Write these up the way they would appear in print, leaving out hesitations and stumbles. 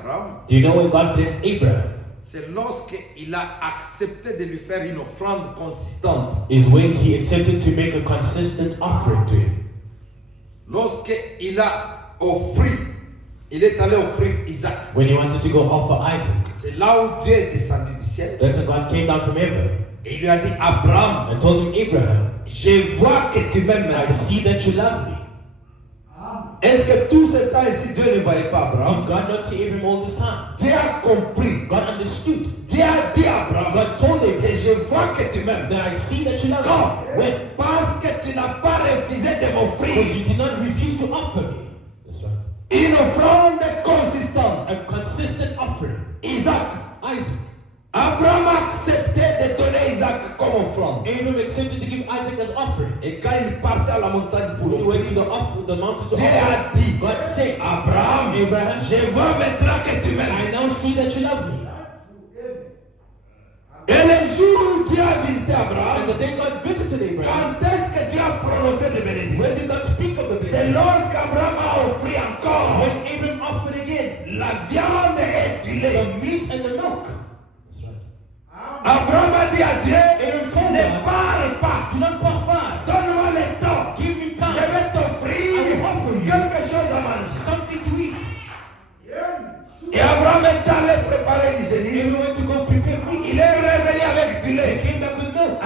Abraham? Do you know when God blessed Abraham? C'est lorsqu'il a accepté de lui faire une offrande consistante. Is when he accepted to make a consistent offering to him. Lorsqu'il a offert, il est allé offrir Isaac. When he wanted to go offer Isaac. C'est là où Dieu est descendu du ciel. That's when God came down from heaven. Et il lui a dit, Abraham, And told him, Abraham, je vois que tu m'aimes. I see that you love me. Est-ce que tout ce temps ici, Dieu ne voyait pas Abraham? Did God not see Abraham all this time? Dieu a compris. God understood. Dieu a dit à Abraham, God told him que je vois que tu m'aimes. that I see that you love Quand? me. When? Parce que tu n'as pas refusé de Because m'offrir you did not refuse to offer me. That's right. une offrande consistante. A consistent offering. Isaac. Abraham a accepté de donner Isaac comme offrande. Abraham accepted to give Isaac as offering. Et quand il partait à la montagne pour When he went to l'offrir, the mountain to Dieu offer, a dit, God said, Abraham, je vois maintenant que tu I m'aimes. now see that you love me. Et le jour où Dieu a visité And Abraham, the day God visited Abraham, quand est-ce que Dieu a prononcé des bénédictions? when did God speak of the C'est blessing? lorsqu'Abraham a offert encore. When Abraham offered again, La viande et du lait. the meat and the milk. That's right. Abraham a dit à Dieu, Abraham told ne God, parle pas. do not pass by. Donne-moi le temps. Give me Je time. vais I t'offrir will offer you quelque chose à manger. something to eat. Et Abraham est allé préparer du génie. Abraham went to go prepare meat. Il est revenu avec du He lait. came back with milk.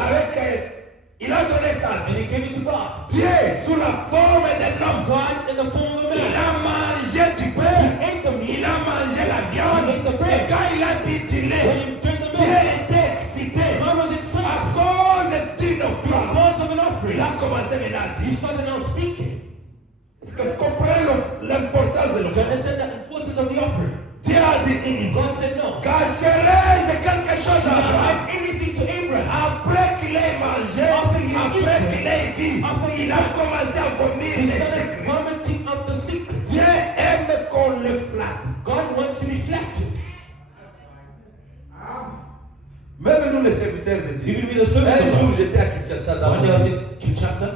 Il a donné ça à And Dieu. he gave it to God. Dieu, sous la forme d'un homme, God in the form of a il man. a mangé du He pain. ate the meat. Il a mangé la viande. He ate the Et bread. quand il a bu du When lait, he drank the Dieu milk, était excité. God was À excited cause d'une offrande. because of an Il offering. a commencé maintenant à He dire. started now speaking. Est-ce que vous comprenez l'importance de To l'offrande? understand the importance of the offering. Dieu a dit, God said no. cacherai-je quelque chose Do à not Abraham? hide anything to Abraham. Après qu'il ait mangé, After he après eaten, qu'il ait bu, after he il a commencé à vomir He les started secrets. vomiting up the secrets. Dieu aime qu'on le flatte. God wants to be flattered. Même nous les serviteurs de Dieu. Even with the servants Un of jour God. j'étais à Kinshasa dans One day I was mon- in Kinshasa.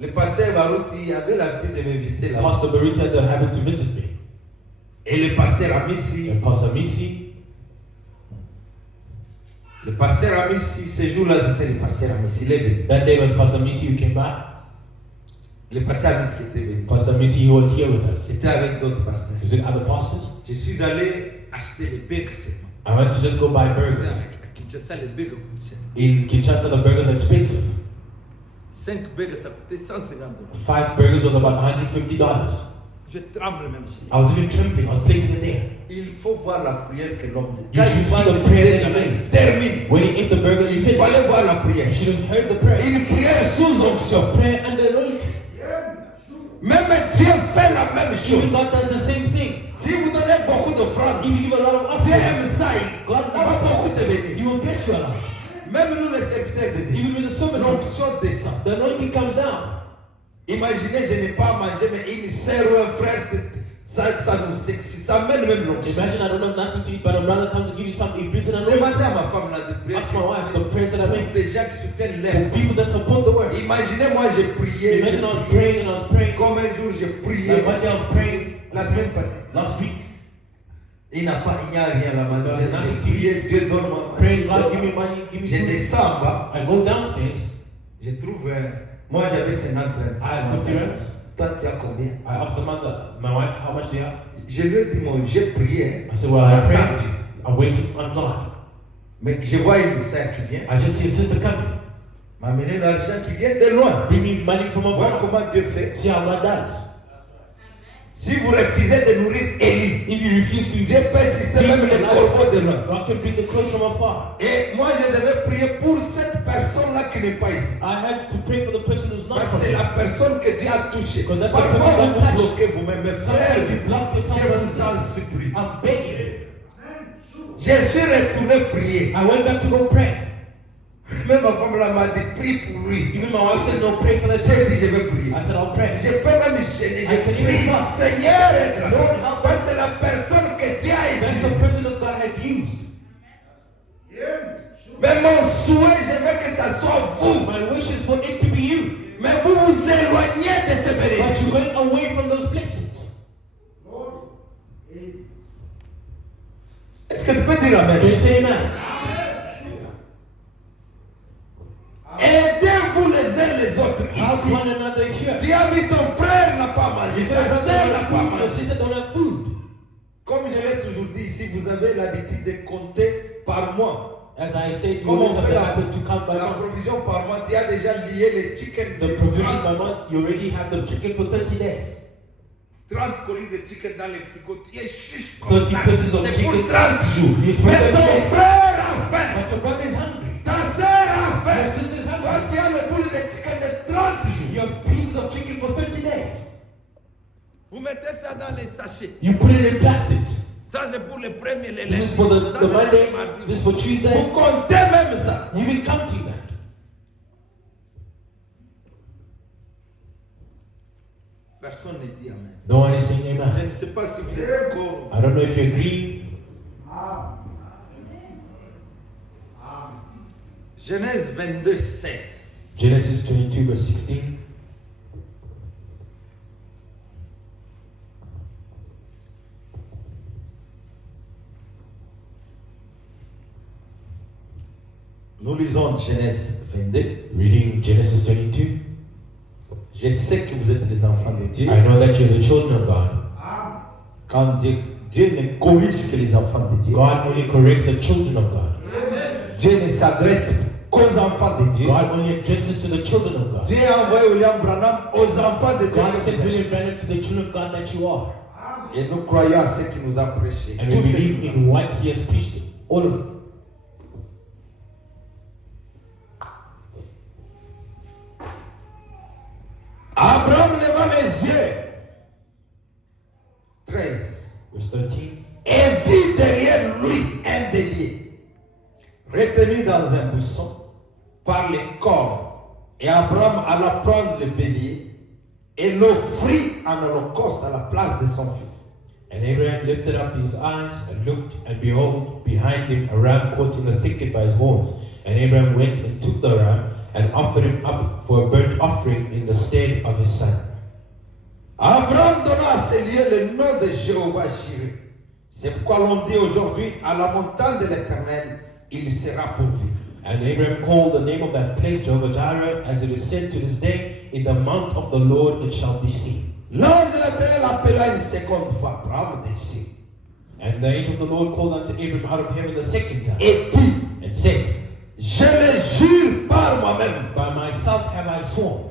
Le pasteur Baruti avait l'habitude de me visiter là. Pastor Baruti had the habit to visit me. Et le pasteur Amissi, And Pastor Misi, le pasteur Amissi, ce jour-là c'était le pasteur Amissi, il est venu. that day was Pastor Misi who came by. Le pasteur Amissi qui était venu. Pastor Misi who was here with us. J'étais avec d'autres pasteurs. He was with other pastors. Je suis allé acheter les burgers seulement. I went to just go buy burgers. À Kinshasa, les burgers coûtent cher. In Kinshasa, the burgers are expensive. 5 burgers, ça coûtait $150. 5 burgers was about $150. Je tremble même ici. I was even trembling. I was placing it there. Il faut voir la prière que l'homme dit. You Quand should il see mange the le prayer burger, that he il made. termine. When he ate the burger, he Il finished. fallait voir la prière. You should have heard the prayer. Une prière sous onction. Prayer and the anointing. Même Dieu fait la même Even chose. God does the same thing. Si vous donnez beaucoup d'offrandes, If you give a lot of Dieu offerings, aime ça. God Il va beaucoup te loves bénir. He will bless you a lot. Même nous les serviteurs de Dieu, Even with the servants, l'onction descend. the anointing comes down. Imaginez, je n'ai pas mangé, mais une sœur ou un frère, ça nous sexy. Ça mène même l'onction. Imagine I don't have nothing to eat, but a brother comes to give you something. He brings an Demandez anointing. à ma femme là de prier. Ask my wife the prayers that I Pour make. des gens qui soutiennent For l'air. people that support the word. Imaginez, moi j'ai prié. Imagine I was praying and I was praying. Comme un jour j'ai prié. Like one day I was praying La semaine passée. last week. Il n'y a rien là-bas. There's nothing to Prié, Dieu donne-moi. Praying, God, give me money, give me Je food. descends en bas. I go downstairs. Je trouve. Moi j'avais 50 I had 50 rands. Toi tu as combien? I asked the mother, my wife, how much do you have? Je lui ai dit, moi j'ai prié. I said, well, I prayed. Attends. I waited on God. Mais je vois une sœur qui vient. I just see a sister coming. M'amener l'argent qui vient de loin. Bring me money from Voir afar. comment Dieu fait. See how God does. Si vous refusez de nourrir Élie, If you refuse to Dieu peut assister même les corbeaux de loin. God can bring the clothes from afar. Et moi, je devais prier pour cette personne-là qui n'est pas ici. I had to pray for the person who's not Parce from que c'est here. la personne que Dieu a touchée. Because that's the Parfois, person vous God touched. bloquez vous-même. Mes frères, Sometimes you block yourself je from vous en supplie. I'm begging you. Je suis retourné prier. I went back to go pray. Même ma femme là m'a dit, prie pour lui. Even my wife said, no, pray for that J'ai person. dit, je vais prier. I said, I'll pray. Je peux même gêner. I can Je even prie, fast. Seigneur, aide la Lord, personne. help Parce que c'est la personne que Dieu a That's the aidée. person that God had used. Mais mon souhait, je veux que ça soit vous. My wish is for it to be you. Mais vous vous éloignez de ces But you're bénédictions. going away from those blessings. Est-ce que tu peux dire Amen? Can you say amen? Aidez-vous les uns les autres. Help Ici. one another here. Tu as dit ton frère n'a pas mangé, You say ta brother sœur don't n'a have pas food, your mangé. sister don't have food. Comme je l'ai toujours dit ici, vous avez l'habitude de compter par mois. As I said, you Comme always on have fait the la, habit to count by la month. provision par mois, tu as déjà lié les chicken The de provision by 30, month, you already have the chicken for 30 days. 30 colis de chicken dans les frigos. Tu es chiche comme 30 ça. pieces of C'est pour chicken. 30 jours. It's for Mais 30 ton days. frère a faim. But your brother is hungry. Ta sœur a faim. Your sister is hungry. Toi, tu as le boule de chicken de 30 jours. You have pieces of chicken for 30 days. Vous mettez ça dans les sachets. You put it in plastic. Ça, c'est pour le premier, les This is lundis. for the Ça, c'est pour Monday, le mardi. this is for Vous Tuesday. comptez même ça. You've been counting that. Personne ne dit Amen. No one is saying Je amen. ne sais pas si vous êtes d'accord. I don't know if you agree. Genèse 22, 16. Genesis 22 verse 16. Nous lisons Genèse 22. Reading Genesis 22. Je sais que vous êtes les enfants de Dieu. I know that you're the children of God. Quand Dieu ne corrige que les enfants de Dieu. God only corrects the children of God. Dieu ne s'adresse qu'aux enfants de Dieu. God only addresses to the children of God. Dieu a envoyé William Branham aux enfants de Dieu. God sent William Branham to the children of God that you are. Et nous croyons à ce qu'il nous a prêché. And we Tout ce believe qu'il in what he has preached. All of it. Abraham leva les yeux. 13. Verse 13. Et vit derrière lui un bélier, retenu dans un buisson par les cornes. Et Abraham alla prendre le bélier et l'offrit en holocauste à la place de son fils. And Abraham lifted up his eyes and looked, and behold, behind him a ram caught in the thicket by his horns. And Abraham went and took the ram and offered him up for a burnt offering in the stead of his son. Abraham donna à ce lieu le nom de Jéhovah Jireh. C'est pourquoi l'on dit aujourd'hui à la montagne de l'Éternel, il sera pourvu. And Abraham called the name of that place Jehovah Jireh, as it is said to this day, in the mount of the Lord it shall be seen. L'ange de l'Éternel appela une seconde fois Abraham dessus And the angel of the Lord called unto Abraham out of heaven the second time, et dit, and said, je le jure par moi-même, By myself have I sworn,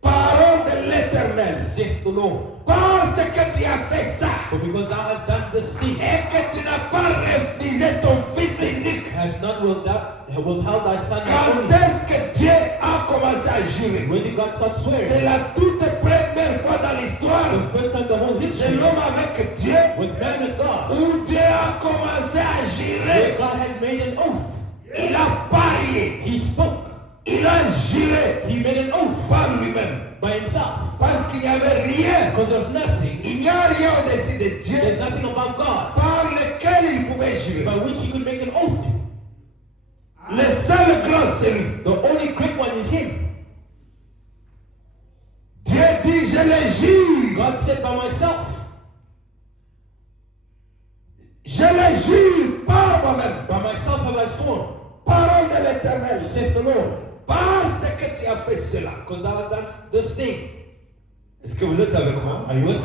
parole de l'Éternel, saith the Lord, parce que tu as fait ça for because thou hast done this thing, et que tu n'as pas refusé ton fils unique. hast not withheld thy son thy Quand only son. est-ce que Dieu a commencé à jurer? When did God start C'est swearing? la toute première fois dans l'histoire The first time the whole de history l'homme avec Dieu with man and God, où Dieu a commencé à where jurer. God had made an oath. Il a parié, He spoke. il a juré He made an oath par lui-même. by himself. Parce qu'il n'y avait rien, Because there's nothing, il n'y a rien au-dessus de there's Dieu nothing about God par lequel il pouvait jurer. by which he could make an oath to. Le seul grand celui. The only great one is him. Dieu dit, je le jure. God said by myself, Je le jure par moi-même. by myself have I sworn, Parole de l'Éternel. saith the Lord, Parce que tu as fait cela. because thou hast done this thing. Est-ce que vous êtes avec moi? Are you with me?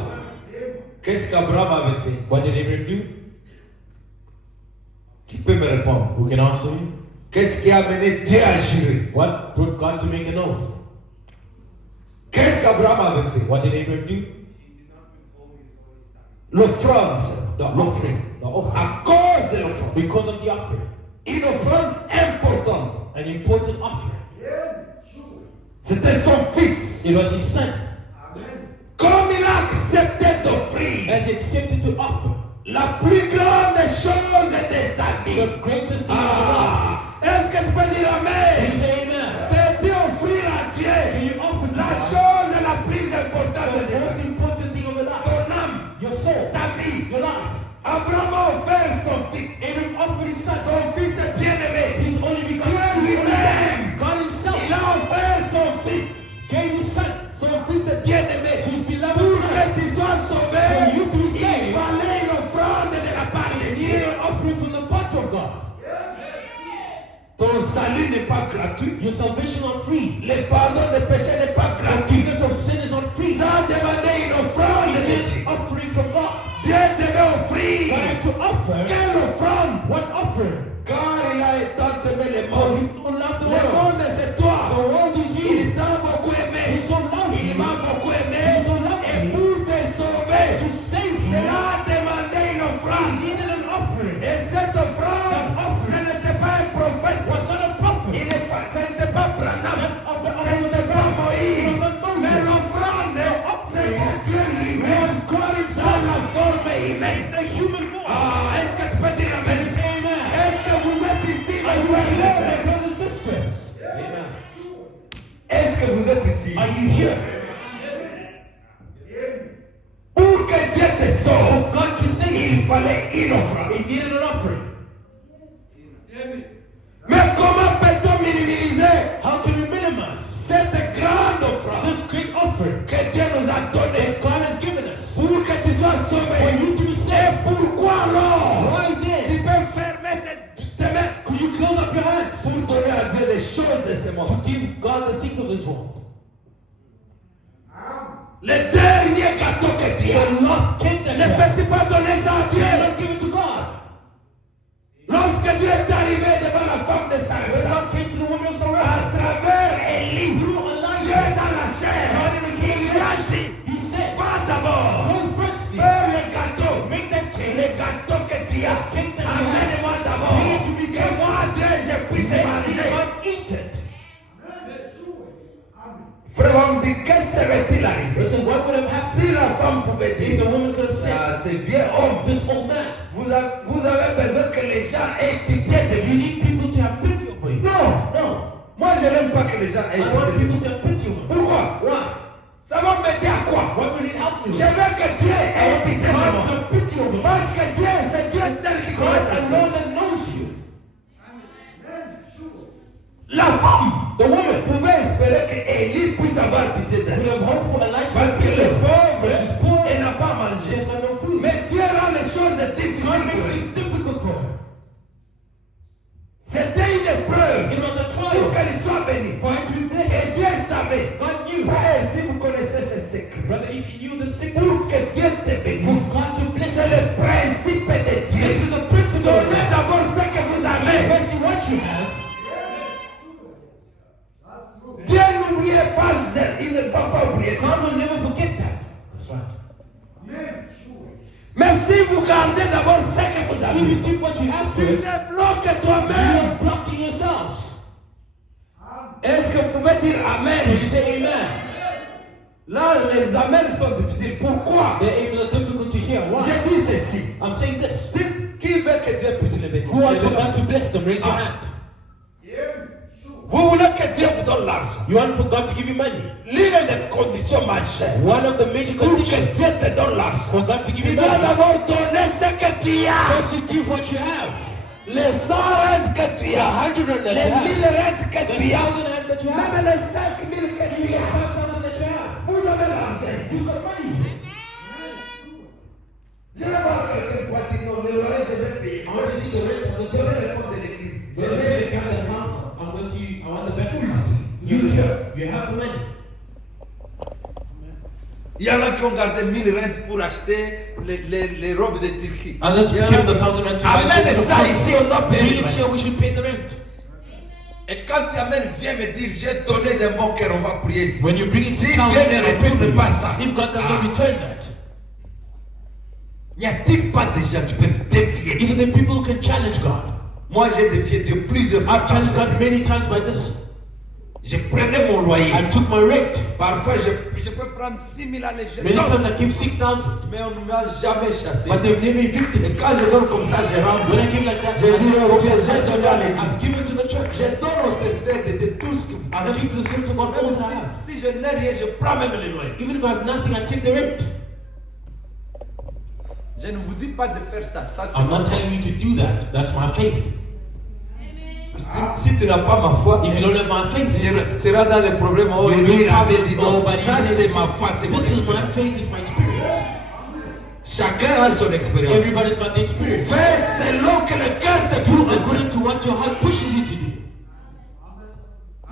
Qu'est-ce qu'Abraham avait fait? What did Abraham do? Qui peut me répondre? Who can answer you? Qu'est-ce qui a amené Dieu à jurer? What brought God to make an oath? Qu'est-ce qu'Abraham avait fait? What did Abraham do? L'offrande. The offering. The offering. À cause de l'offrande. Because of the offering. Une offrande importante. An important offering. C'était son fils. It was his son. Comme il a accepté d'offrir As he accepted to offer la plus grande chose de sa vie. the greatest thing Ah, est-ce que tu peux dire of Amen? Can you say amen? Peux-tu offrir à Can Dieu you offer to la God chose la plus importante the de ta most vie? important thing of your life? Ton âme, Your soul, ta vie. your life. Abraham a offert son fils. Abraham offered his son, Son fils bien-aimé. his only Dieu begotten lui-même. God himself Il a offert son fils. gave his son, Son fils bien-aimé. his beloved Pour son, que tu sois sauvé, For you to be il saved. fallait une offrande de la part de he Dieu. made an offering for pas gratuit. Your salvation is not free. Le pardon des péchés n'est pas gratuit. Forgiveness of sin is not free. Ça a demandé une offrande de It Dieu. is offering from God. Dieu devait offrir. God had to offer. Quelle offrande? What offering? Car il a tant aimé le For monde. he so loved the Le world. monde c'est toi. The world is Il you. t'a beaucoup He aimé. so loved Il you. m'a beaucoup aimé. He so loved Et me. pour te sauver, To save you, cela a demandé une he offrande. needed an offering. Et cette offrande, ce n'était pas un prophète. Was not a prophet. Il n'est pas, ce n'était pas Branham. Of the Ce n'était pas Moïse. was not Moses. Mais l'offrande, c'est pour Dieu lui-même. Dans la forme humaine. The human form. Ah, est-ce que tu peux dire Amen? Say amen. Est-ce que vous êtes ici, Are mes you frères et here, my sœurs? brothers and sisters? Est-ce que vous êtes ici? Are you here? Pour que Dieu te sauve, God to save you, il fallait une offrande. he needed an offering. Mais comment peut-on minimiser How can we minimize cette grande offrande this great offering que Dieu nous a donnée God has given us? pour que tu sois sauvé? For you to be Et saved. pourquoi alors Why tu then peux fermer tes mains could you close up your hands pour donner à Dieu les choses de ce to monde? give God the things of this world? Le dernier gâteau que tu as, The lost cake that ne you have, peux-tu pas donner ça à you Dieu? cannot give it to God. Lorsque Dieu est arrivé devant la femme de When Sarepta, God came to the woman of à Sarepta, travers Élie, through Dieu Elijah, dans la chair, God in the il a dit, he said, va d'abord, go firstly, fais le gâteau, make that cake, le gâteau que tu as, cake that you have, amène-moi d'abord, bring it to me que first, moi Dieu je puisse then manger. God eat it. Frère, on me dit, qu'est-ce que serait-il arrivé Listen, what would have happened si la femme pouvait if dire, the woman could have said, ah, ce vieux homme, this old man, vous avez besoin que les gens aient pitié de you vous. need people to have pity over you. Non, No, moi je n'aime pas que les gens aient I want pitié de people vous. to have pity over me. Pourquoi? Why? Ça va m'aider à quoi? What will it help Je me? veux que Dieu ait pitié de God to moi. have pity over me. Parce que Dieu, c'est Dieu seul qui God connaît ta vie. alone that knows you. La femme, the woman, pouvait espérer que Élie puisse avoir pitié Would d'elle. have hoped for Elijah Parce to que be le there. pauvre, She's poor. elle n'a pas She mangé. has got no food. Mais Dieu rend les choses God difficiles makes pour things elle. difficult for her. C'était une épreuve It was a pour trial qu'elle soit bénie. for her to be blessed. Et Dieu savait. God knew. Frère, si vous connaissez ce secret, Brother, if you knew the secret, pour que Dieu te for bénisse, God to bless c'est you, le principe de this Dieu. is the principle of Donnez God. d'abord ce que vous avez. Firstly, what you have, Dieu n'oubliez pas, il ne va pas oublier ça. God will never forget that. That's right. Mais si vous gardez d'abord ce que vous If avez, you keep what you have tu first, te bloques you toi-même. are blocking yourselves. Est-ce que vous pouvez dire Can Amen? you say amen? Là, les amens sont difficiles. Pourquoi? They're able to difficult to hear. Why? J'ai dit ceci. I'm saying this. Si, qui veut que Dieu puisse le bénir? Who wants for God to bless them? Raise your Ah. hand. Vous voulez que Dieu vous donne l'argent. You want for God to give you money? L'une des conditions majeures One of the major pour que conditions Dieu te donne l'argent. for God to give Tu you dois money, d'abord donner ce que tu as. first you give what you have. Les 100 rentes que tu The as. 100 rand that Les you have. 1000 rentes que The tu as. 1,000 rand that you Même have. les 5000 que tu as. 5,000 that you have. Vous avez l'argent. You've got money. Je vais voir quelqu'un qui va dire non, le loyer, je vais payer. I want to see the rent of the Je vais church. répondre à l'église. Je So vais the répondre. counter. I want the best. You here. You have the money. Il y en a qui ont gardé 1000 rentes pour acheter les robes de Turquie. Unless Il y en we a keep the qui- 1,000 rand to buy Amène this ça stuff. ici, on doit Bring payer. it here, we should pay the rent. Et quand tu amènes, viens me dire, j'ai donné de mon cœur, on va prier ici. When you bring it Si to Dieu town, ne I'll pray for retourne you. pas ça, If God doesn't return that, n'y a-t-il pas de gens qui peuvent défier isn't Dieu? there people who can challenge God? Moi, j'ai défié Dieu plusieurs fois. I've challenged God many times by this. Je prenais mon loyer. I took my rent. Parfois, je peux prendre 6000 à l'échelle. Many times I give 6,000, Mais on ne m'a jamais chassé. but they've never evicted Et me. quand je donne comme ça, je rentre. When I give like that, J'ai dit, oh Dieu, j'ai I've donné à l'église. given to the church. Je donne au serviteur de tout ce que vous I give to the service of God all that I Même have. si je n'ai rien, je prends même les loyers. Even if I have nothing, I take the rent. Je ne vous dis pas de faire ça. Ça, c'est I'm ma not foi. telling you to do that. That's my faith. Si tu n'as pas ma foi, If you don't have my faith, tu seras dans les problèmes. Oh, you'll lui, be il avait dit non. but Ça, c'est ma foi. C'est mon This is expérience. my faith, is my experience. Chacun a son expérience. Everybody's got the experience. Fais selon que le cœur te Do pousse. according to what your heart pushes you to do.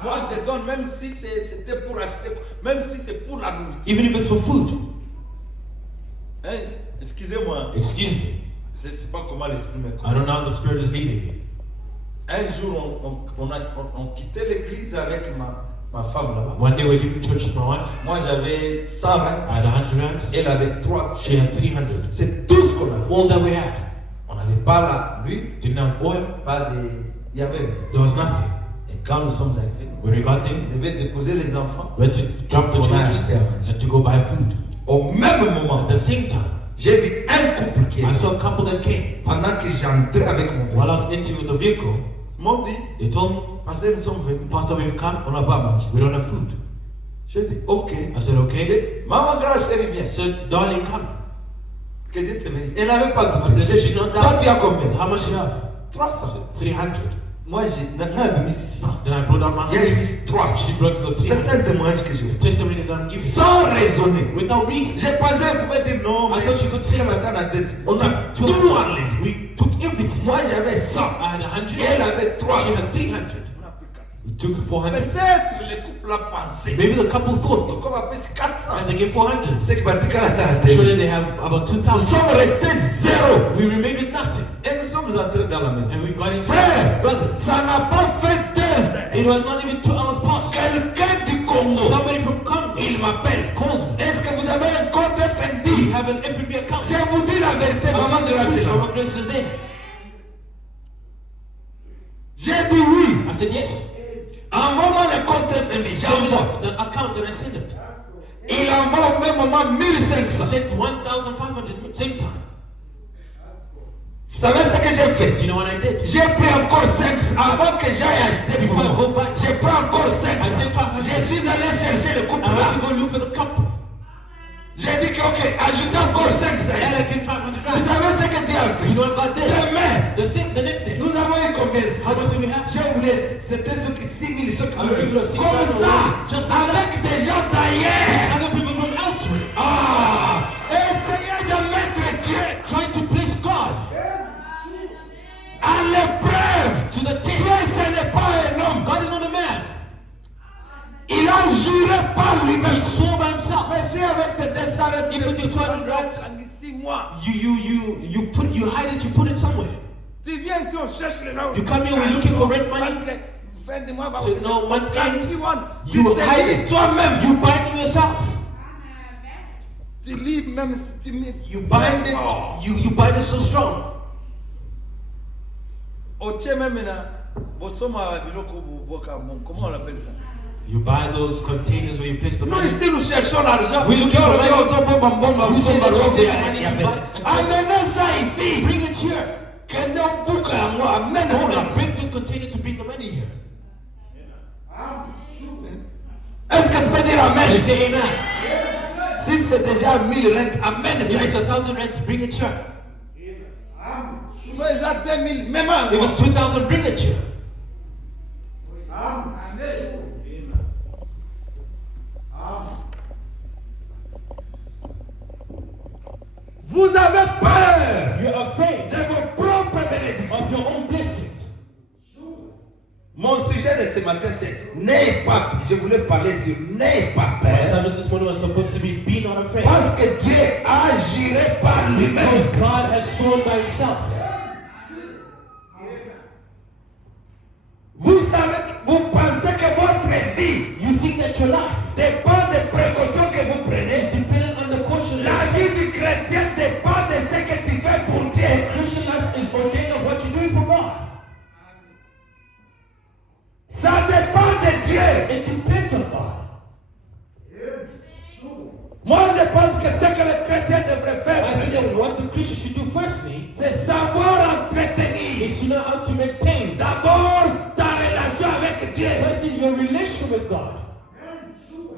Moi, je donne, même si c'était pour acheter, même si c'est pour la nourriture. Even if it's for food. Hein, excusez-moi, Excuse me. je ne sais pas comment l'exprimer. I don't know how the Spirit is leading me. Un jour, on quittait l'église avec ma femme là-bas. One day we're leaving church with my wife. Moi, j'avais 100 rands. I had 100 rands. Elle avait 300. She had 300. C'est tout ce qu'on avait. All that we had. On n'avait pas l'huile, Didn't have oil. pas de... Il y avait. There was nothing. Et quand nous sommes arrivés, When we got there, on devait déposer les enfants. we had to drop the On a children acheté à manger. and to go buy food. Au même moment, At the same time, j'ai vu un couple qui I est saw a couple that came. pendant que j'entrais avec mon While véhicule. I was entering with the vehicle, Ils m'ont dit, they told me, parce que nous sommes venus, Pastor, we've come. on n'a pas mangé. We don't have food. J'ai dit, ok. I said, okay. Et, Maman grâce, elle I vient. said, darling, come. Que Dieu te bénisse. Elle n'avait pas I tout. said, she's not Toi, tu as down. combien? How much you have? 300. 300. Moi, j'ai mis 600. Then I brought out my J'ai hand. mis 300. She brought the C'est 300. un témoignage que je The veux. testimony that I'm giving. Sans raisonner. Without reason. J'ai pensé qu'elle pouvait dire non, I mais thought you could say maintenant, that. on a tout enlevé. We took everything. Moi, j'avais 100. I had 100. Elle avait 300. She had 300. On a pris 400. We took 400. Peut-être les couples l'ont pensé. Maybe the couple thought, Donc, on va payer 400. as they get 400, C'est qui va dire qu'elle a surely they have about Nous 2,000. sommes restés zéro. We remained with nothing. Et nous sommes entrés dans la maison. And we got into Frère, brothers. ça n'a pas fait 2 heures. It was not even 2 hours past. Quelqu'un du Congo, Somebody from Congo, il m'appelle. calls me. Est-ce que vous avez un compte You FNB? have an FNB account. Je vous dis la vérité, maman de la Our Sélame. grace is there. J'ai dit oui. I said yes. Envoie-moi le compte FNB. Send me J'envoie. the account and I send it. Il envoie au même moment 1500. Sent 1,500 same time. Vous savez ce que j'ai Do fait? you know what I did? J'ai pris encore 5 avant que j'aille acheter Before I pour go back, J'ai pris encore 5. I take 500. Je suis allé chercher le couple I là. went to go look for the couple. J'ai dit que ok, ajoutez encore 5. And I get 500 Vous rand. savez ce que Dieu a You fait? know what God did? Demain, The next day. nous avons eu combien? How much do we have? J'ai oublié, c'était ce qui 6 000, ce qui Other people are 6 comme000. ça, Just avec des gens d'ailleurs. Other people from elsewhere. Ah, essayez de mettre Dieu Trying to place God à l'épreuve. to the Dieu, test. ce n'est pas un homme. God is not a man. Il a juré par He lui-même. swore by himself. Mais si avec tes 200 If with your 200 rands, ici, moi, you hide it, you put it somewhere. tu viens ici, on cherche les gens. You come here, we're looking for rent money. Parce que fin de mois, So, no, one quand thing, tu vois, tu you te hide lis it. toi-même. You bind it yourself. Tu lis même si tu mets. You bind it. You bind it so strong. Au tien même là, Bosoma biloko boka, comment on appelle ça? You buy those containers where you place the Nous money. ici nous cherchons l'argent. We looking for money. We say that you say money to buy a dress. Amenez ça ici. Bring it here. Que nous boucle à moi. Amène Hold moi. on, bring this container to bring the money here. Est-ce que tu peux dire And you Amen? say amen. Si c'est déjà 1000 rentes, amène If ça it's ici. 1,000 rent, bring it here. Sois ça 2000, même à If moi. it's 2,000, bring it here. Vous avez peur You're afraid de vos propres bénédictions. of your own blessings. Mon sujet de ce matin, c'est n'ayez pas. Je voulais parler sur n'ayez pas My peur. sermon this morning was supposed to be be not afraid. Parce que Dieu agirait par Because lui-même. God has sworn by himself. Vous savez, vous pensez que votre vie You think that your life dépend des précautions que vous is prenez. dependent on the caution. La vie du chrétien dépend de ce que tu fais pour Dieu. Christian life is ordained of what you're doing for God. Ça dépend de Dieu. It depends on God. Moi, je pense que ce que le chrétien devrait I faire, think that what the Christian should do firstly c'est savoir entretenir is to know how to maintain d'abord ta relation avec Dieu. firstly your relationship with God.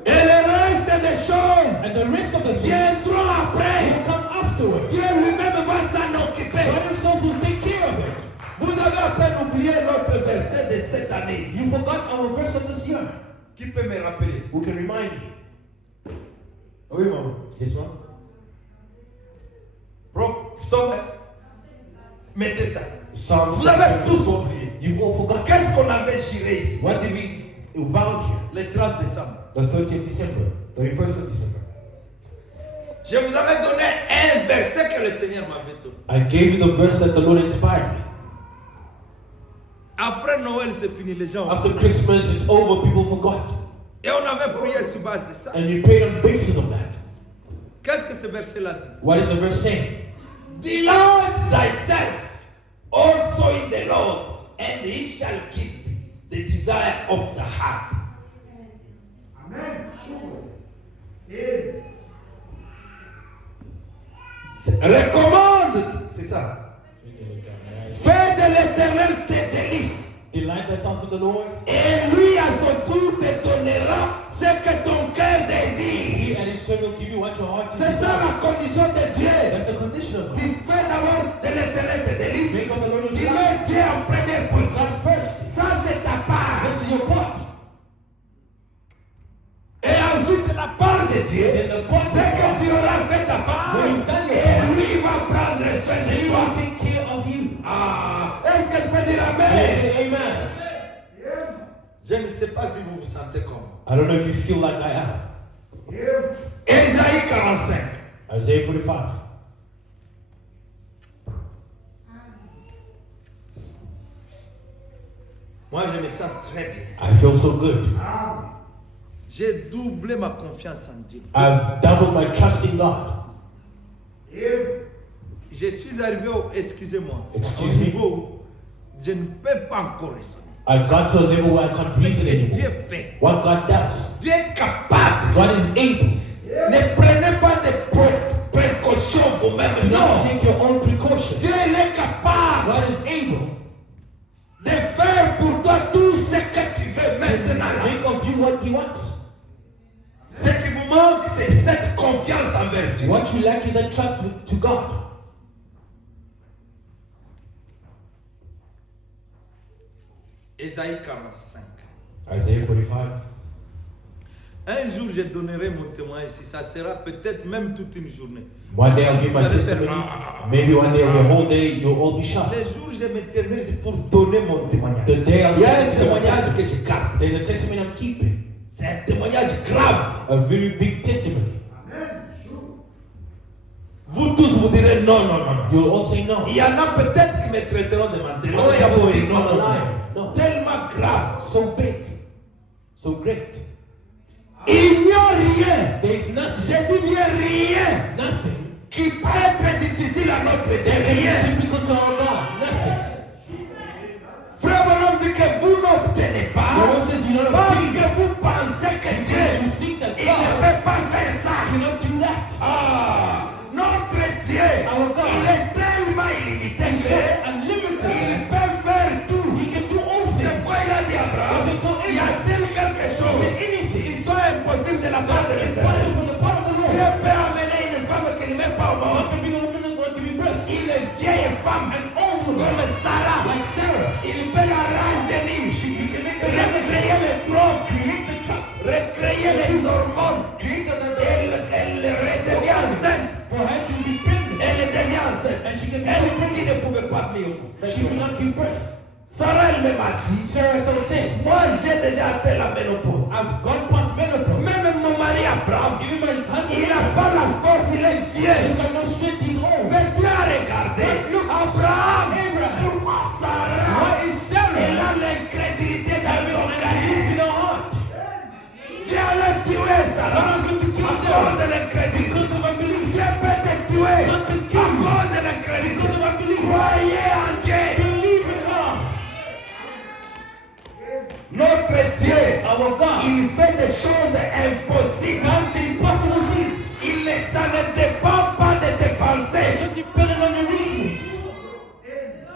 Et le reste des choses And the rest of the things viendront will après. come afterwards. Dieu lui-même va s'en occuper. God himself will take care of it. Vous avez à peine oublié notre verset de cette année. You forgot our verse of this year. Qui peut me rappeler? Who can remind me? Oui, maman. This one? Psaume. Mettez ça. Psalm Vous avez tous 74. oublié. You all forgot. Qu'est-ce qu'on avait juré ici? What did we vowed here. le 30 décembre. The 30th December. 31st of December. Je vous avais donné un verset que le Seigneur m'avait donné. I gave you the verse that the Lord inspired me. Après Noël, c'est fini, les gens. After Christmas, it's over, people forgot. Et on avait prié sur base de ça. And you prayed on the basis of that. Qu'est-ce que ce verset-là dit? What is the verse saying? Delight thyself also in the Lord, and he shall give thee the desire of the heart. Amen. Recommande, c'est ça. Fais de l'Éternel tes délices. Delight thyself in the Lord. Et lui à son tour te donnera ce que ton cœur désire. And his son will give you what your heart C'est desires. ça la condition de Dieu. That's the condition of God. Tu fais d'abord de l'Éternel tes délices. Make of the Lord Tu your mets desire. Dieu en première position. First, Ça c'est ta part. this is your part. Et ensuite la part de Dieu. Then the part Dès of que God, tu auras fait ta part, when you've done your et part, lui va prendre soin de he toi. will take care of you. Ah, est-ce que tu peux dire Yes, Amen? amen. Je ne sais pas si vous vous sentez comme moi. I don't know if you feel like I am. Ésaïe 45. Isaiah 45. Moi, je me sens très bien. I feel so good. J'ai doublé ma confiance en Dieu. I've doubled my trust in God. Je suis arrivé au, excusez-moi, Excuse au me. niveau où je ne peux pas encore raisonner. I've got to a level where I can't Ce reason que Dieu anymore. fait. What God does. Dieu est capable. God is able. Ne prenez pas de précautions vous-même. Do Non. not take your own precautions. Dieu il est capable God is able de faire pour toi tout ce que tu veux maintenant. to make of you what He wants. Ce qui vous manque, c'est cette confiance envers Dieu. What you lack is a trust to God. Ésaïe 45. Isaiah 45. Un jour, je donnerai mon témoignage ici. Ça sera peut-être même toute une journée. One day I'll give Vous my allez faire, testimony. Maybe one day, the whole day, you'll all be shocked. Les jours où je me tiendrai, c'est pour donner mon témoignage. The day I'll Il y a un say témoignage que je garde. there's a testimony I'm keeping. C'est un témoignage grave. A very big testimony. Vous tous vous direz non, non, non, non. You'll all say no. Il y en a peut-être qui me traiteront de menteur. Oh, Il y a yeah, beaucoup boy, de no, non, no, non. no. Tellement grave. So big. So great. Il n'y a rien. There is nothing. Je dis bien rien. Nothing. Qui peut être difficile à notre Dieu. Rien. Difficult to our God. Nothing. Frère Bonhomme dit que vous n'obtenez The pas. Lord says you don't Parce obtain que vous pensez que because Dieu, you think that il ne God peut pas faire ça. cannot do that. Ah, notre Dieu, Our God. il est tellement illimité He's so qu'il unlimited. peut faire tout. He can do all C'est things. pourquoi il a dit à Abraham, If he told y a-t-il quelque chose qui soit impossible de la part de Impossible l'Éternel? from the part of the Dieu Lord. peut amener une femme qui ne met pas au God monde, can bring a woman that's going to be blessed. une vieille femme, An old woman comme Sarah, like Sarah. il peut la rajeunir, recréer le tronc, recréer les hormones, elle redevient enceinte. For her to be pregnant. Elle devient enceinte. And she can be Elle pregnant. qui ne pouvait pas mieux. She could not give birth. Sarah elle m'a dit, Sarah so said, moi j'ai déjà atteint la ménopause. I've gone past menopause. Même mon mari Abraham, Even my husband, il n'a pas la force, il est he's vieux. got no strength, he's old. Mais Dieu a regardé. Abraham, pourquoi Sarah, Why is Sarah elle a l'incrédulité dans son organisme. in her heart? Dieu allait tuer Sarah God is going to kill à Sarah cause de l'incrédulité. because of unbelief. Dieu peut te tuer God can à kill you cause de l'incrédulité. because of unbelief. Croyez en Dieu. Believe in God. Notre Dieu, Our God il fait des choses impossibles. does the impossible things. Ça ne dépend pas de tes It's pensées. not dependent on your reasonings.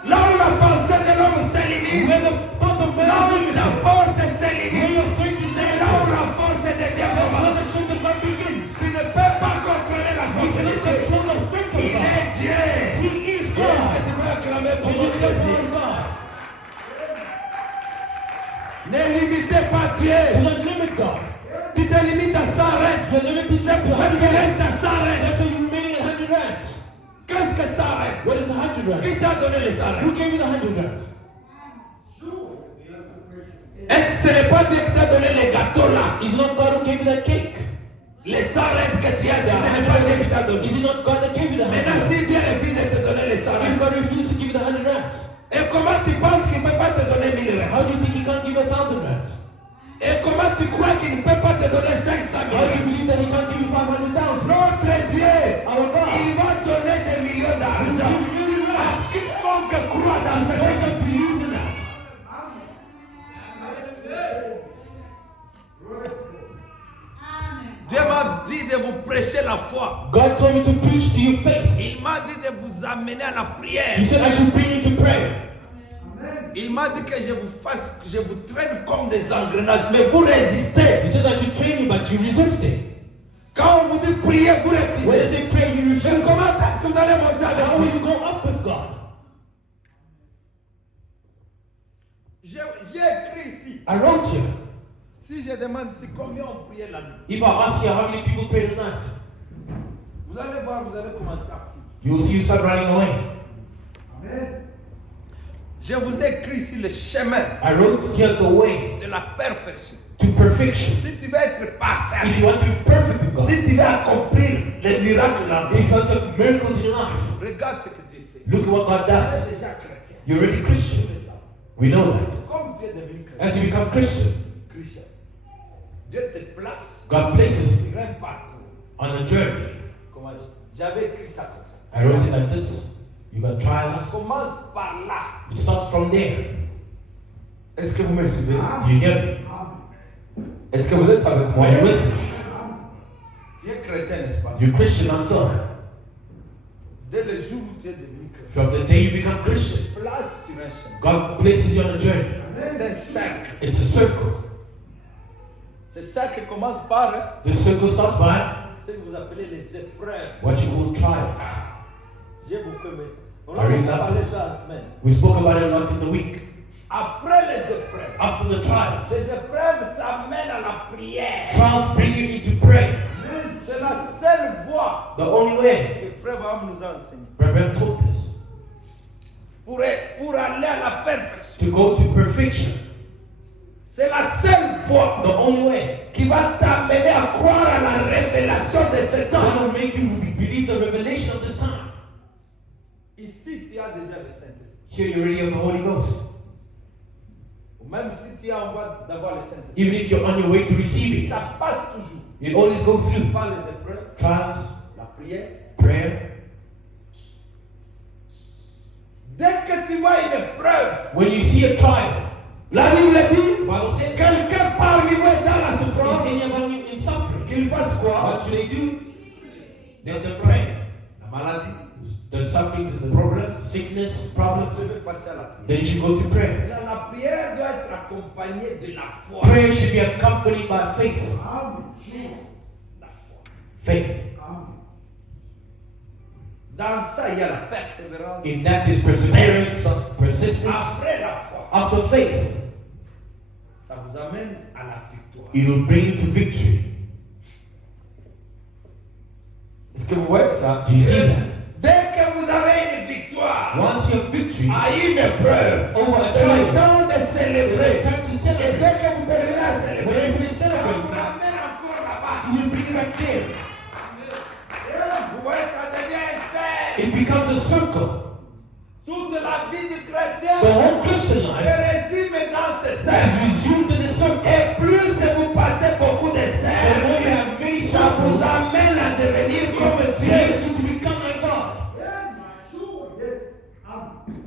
Là où la pensée de l'homme se limite, Where the thought of man là is où limited, ta force se where limite, your strength is c'est là où la force de Dieu that's where commence. the strength of God begins. Tu ne peux pas contrôler la We force de cannot Dieu. control the strength of Il God. est Dieu. He is Est-ce que God. tu peux acclamer pour Can you notre clap Dieu? for God? Ne limitez pas Dieu. Do not limit God. Tu te limites à 100 rêves. You're limited to Pour 100 qu'il reste à 100 rêves. That's why you're remaining at 100 rands. Qu'est-ce que 100 rêves? What is 100 rands? Qui t'a donné les 100 Who rêves? gave you the 100 rands? Est-ce que ce n'est pas Dieu qui t'a donné les gâteaux là? Is it not God who gave you that cake? Les 100 rêves que tu as, ce n'est pas Dieu qui t'a donné. Is it not God that gave you the 100 Maintenant, rands? si Dieu refuse de te donner les 100 If rêves, God refused to give you the 100 rands, et comment tu penses qu'il ne peut pas te donner 1000 how rêves? do you think He can't give you 1,000 rands? Et comment tu crois qu'il ne peut pas te donner 500 000 How do you rêves? believe that He can't give you 500,000? Notre Dieu, Our God. il va donner des millions d'argent à quiconque croit dans ce Those Dieu. that believe in that. Dieu m'a dit de vous prêcher la foi. God told me to preach to your faith. Il m'a dit de vous amener à la prière. He said I should bring you to prayer. Il m'a dit que je vous traîne comme des engrenages, mais vous résistez. He says I should train you, but you resisted. Quand on vous dit prier, vous When they refusez. say pray, you Mais refuse. comment est-ce que vous allez monter avec How will Dieu? you go up with God? J'ai écrit ici. I wrote here. Si je demande ici combien on priait la nuit, If I ask you how many people pray tonight, vous allez voir, vous allez commencer à fuir. you will see you start running away. Amen. Je vous ai écrit ici le chemin I wrote here the way de la perfection. to perfection. Si tu veux être If parfait, you want to be perfect with God, si tu veux accomplir les miracles dans ta if vie, you want to have miracles in your life, regarde ce que Dieu fait. look at what God Tu es does. déjà chrétien. You're already Christian. Tu le sais. We know that. Comme tu es devenu chrétien, As you become Christian, Dieu te place God places you sur un parcours. on a journey. Comment j'avais écrit ça comme ça. I wrote it like this. You got Ça trials. commence par là. It starts from there. Est-ce que vous me suivez? Do you hear me? Est-ce que vous êtes avec moi? Are you with me? Tu es chrétien, n'est-ce pas? You're Christian, I'm sorry. Dès le jour où tu es devenu chrétien, From the day you become Christian, place sur un chemin. God places you on a journey. C'est un cercle. It's a circle. Ce cercle commence par The circle starts by ce que vous appelez les épreuves. what you call trials. J'ai beaucoup aimé ça. On Are you a parlé laughing? ça en semaine. We spoke about it a lot in the week. Après les épreuves, After the trials, ces épreuves t'amènent à la prière. trials bring you to pray. C'est la seule voie The only way, que Frère Abraham nous a enseigné. Reverend told us, Pour aller à la perfection. to go to perfection. C'est la seule voie The only way qui va t'amener à croire à la révélation de ce that temps. will make you believe the revelation of this time. Ici, tu as déjà le Saint-Esprit. Here you already have the Holy Ghost. Ou même si tu es en voie d'avoir le Saint-Esprit, Even if you're on your way to receive it, ça passe toujours you always go through par les épreuves, trials, la prière. prayer. Dès que tu vois une épreuve, When you see a trial, la Bible dit, Bible says, quelqu'un parmi vous est dans la is souffrance, any among you in suffering? qu'il fasse quoi? What should they do? They pray. La maladie. The suffering is the problem, sickness, problems. Je vais passer à la prière. Then you should go to prayer. La prière doit être accompagnée de la foi. Prayer should be accompanied by faith. Amen. La foi. Faith. Amen. Dans ça, il y a la persévérance. In that is perseverance, persistence. Après la foi, After faith, ça vous amène à la victoire. it will bring you to victory. Est-ce que vous voyez ça? Do you see that? Dès que vous avez une victoire Once you have victory à une épreuve, over a c'est le trial, temps de it's célébrer. time to Et celebrate. dès que vous terminez à When célébrer, you finish ça vous celebrating, ramène encore là-bas. you will bring it back there. Vous voyez, ça devient un cercle. It becomes a circle. Toute la vie du The chrétien whole Christian se life résume dans ce is cercle. resumed in the circle. Et plus vous passez beaucoup de The more you cercles, have many ça vous circles, amène à devenir comme it Dieu. makes you to become like God. Yes, sure. Yes. Amen.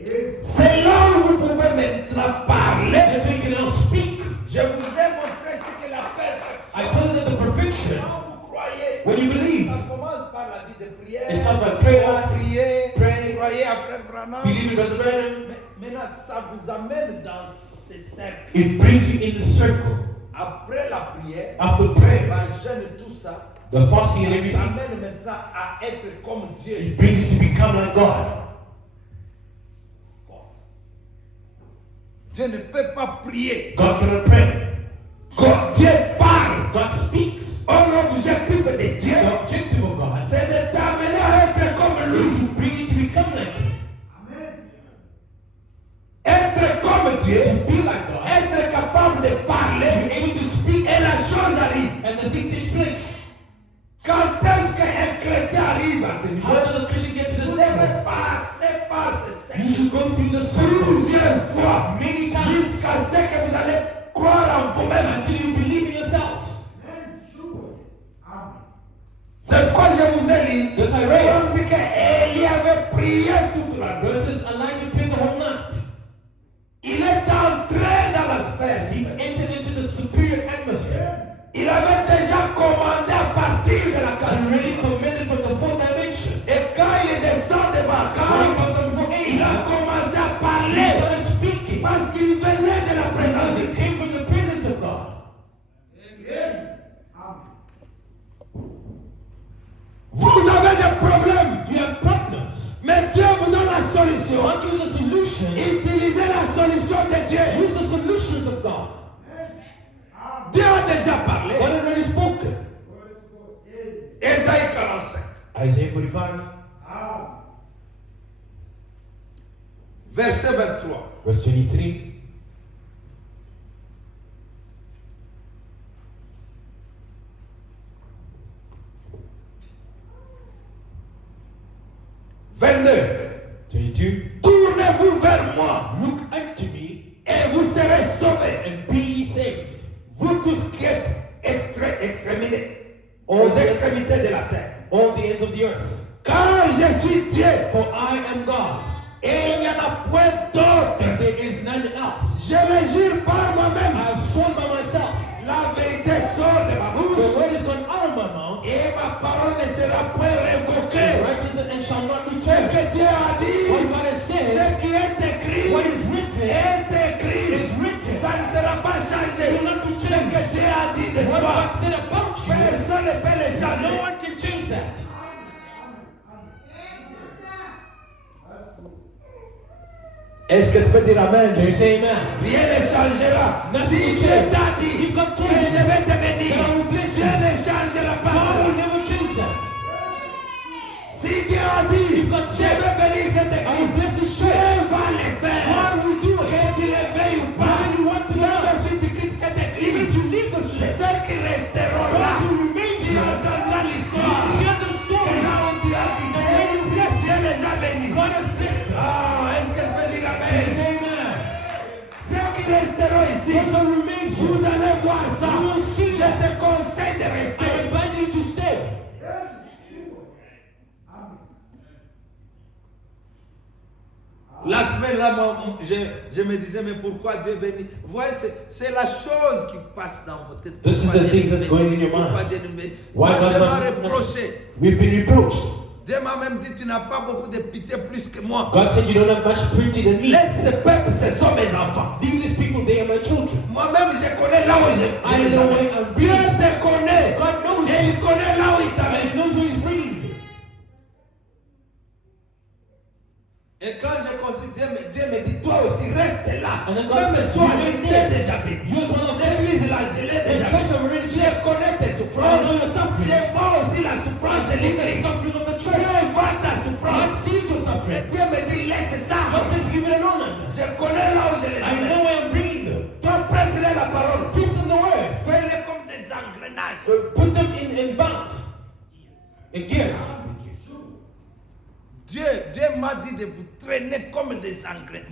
Amen. C'est là où vous pouvez maintenant parler. That's why you can now speak. Je vous ai montré ce que la perfection. I told you that the perfection, Quand vous croyez, when you believe, ça commence par la vie de prière. it starts by prayer life, Prier, pray, croyez à Frère Branham. believe in Brother Branham. Mais maintenant, ça vous amène dans ce cercle. It brings you in the circle. Après la prière, After prayer, la jeûne et tout ça, the fasting and ça everything, amène maintenant à être comme Dieu. it brings you to become like God. Dieu ne peut pas prier. God cannot pray. Quand Dieu parle, God speaks. l'objectif de Dieu, The objective of God c'est de t'amener à être comme lui. is to bring you to become like Him. Amen. Être comme Dieu, To be like God. toute la nuit. Verse says Elijah prayed the whole night. Il est entré dans la sphère. He entered into the superior atmosphere. Il avait déjà commandé à partir de la He quatrième. already commanded from the fourth dimension. Et quand il descend devant, When he quand comes down before il a Ahab, commencé à he parler, started speaking. parce qu'il venait de la présence Because de he Dieu. came from the presence of God. Vous avez des problèmes, You have problems. mais Dieu vous donne la solution. God gives a solution. Utilisez la solution de Dieu. Use the solutions of God. Dieu a déjà parlé. God already spoken. Ésaïe 45, Isaiah 45, verset 23. verse 23. Tournez-vous vers moi Look unto me et vous serez sauvés. and be ye saved. Vous tous qui êtes exterminés aux extrémités de la terre. All the ends of the earth. Car je suis Dieu For I am God, et il n'y en a point d'autre. and there is none else. Je le jure par I moi-même. have sworn by myself. La vérité sort de ma The bouche word is gone out of my mouth, et ma parole ne sera point and révoquée. righteous and shall not Ce return. que Dieu a dit, What God has said, ce qui est écrit, what is written, est écrit. is written. Ça ne sera pas changé. Will not be Ce changed. que Dieu a dit de What toi, God said about you, personne ne peut le no changer. one can change that. Est-ce que tu peux dire Amen? Can you say amen? Rien ne changera. Nothing Si will Dieu change. t'a dit If God que told you, je vais te bénir, that I will bless Dieu you, ne changera pas. God will cela. never change that. Si Dieu a dit, If God je said, vais bénir cette I will église, bless this Dieu church, va le faire. God will do Que it. tu le veuilles ou pas. Whether you want to or Même not. si tu quittes cette Even église, if you leave this church, ceux qui resteront là, those who remain tu here, entendras l'histoire. hear the Et story. là où tu as quitté, And where you left, Dieu les a bénis. God has blessed them. Ah, est-ce que tu peux dire Can you Amen? say amen? Ceux qui resteront ici, Those who remain vous here, allez voir ça. you will see Je that. te conseille de I rester. advise you to stay. La semaine là, je me disais, mais pourquoi Dieu bénit? Vous voyez, c'est la chose qui passe dans votre tête. This is Pourquoi the Dieu things nous that's going in your Pourquoi mind. Dieu nous bénit? Why Moi, God Dieu m'a loves us? reproché. We've been reproached. Dieu m'a même dit, tu n'as pas beaucoup de pitié plus que moi. God said you don't have much pity than me. Laisse ce peuple, ce sont mes enfants. Leave these people, they are my children. Moi-même, je connais là où je I know where I'm Dieu being. te connaît. God knows Et you. il connaît là où il And t'amène. He knows where He's bringing you. Et quand je considère, Dieu me dit, toi aussi, reste là. And then God Même says, toi, you je remain t'ai there. déjà béni. Use one of them. L'église là, je l'ai The déjà church béni. have already Je blessed. connais tes I souffrances. know your suffering. Je vois aussi la souffrance de I see the l'église. suffering of the Dieu church. voit ta God souffrance. sees your Et suffering. Dieu me dit, laisse ça. God says, give it an honor. Je connais là où je les I amène. know where I'm bringing them. Toi, presse-les la parole. Preach them the word. Fais-les comme des engrenages. Put them in bounds, in gears. Dieu m'a dit de vous traîner comme des engrenages.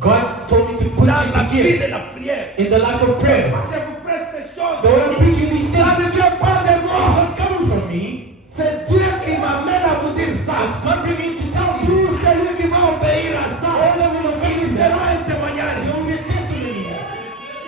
God told me to put Dans you la in vie gears de la prière. in the life of prayer. Je vous presse ces choses. The way I'm preaching these Ça ne things, vient pas de it's moi. not coming from me. C'est Dieu qui m'amène à vous dire ça. It's God bringing me to tell you. Tout celui qui va obéir à ça, All that will obey il this sera man, un témoignage. there will be a testimony.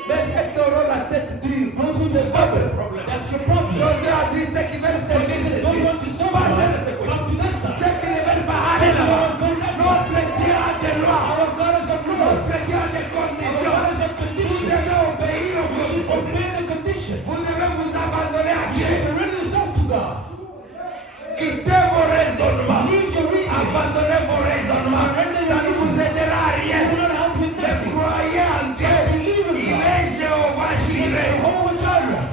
Mais ceux qui auront la tête dure, Those who c'est stop votre it, problème. that's your problem. Josué a dit ceux qui veulent So servir, he said, those who want to serve passez de God, ce côté. come to this side. Ceux qui ne veulent pas aller Those who là-bas, want to go that notre side. Dieu a des lois. Our God has got rules. Notre Dieu a des Our conditions. God has got Vous conditions. devez obéir aux You should conditions. obey the conditions. Vous devez vous abandonner à You Dieu. should surrender yourself to God. Quittez vos raisonnements. Leave your reasons. Abandonnez vos raisonnements. Ça ne vous aidera à rien. You will not help with Mais nothing. croyez en Dieu. Believe in Il God. est Jéhovah He is Jireh. Jehovah Jireh.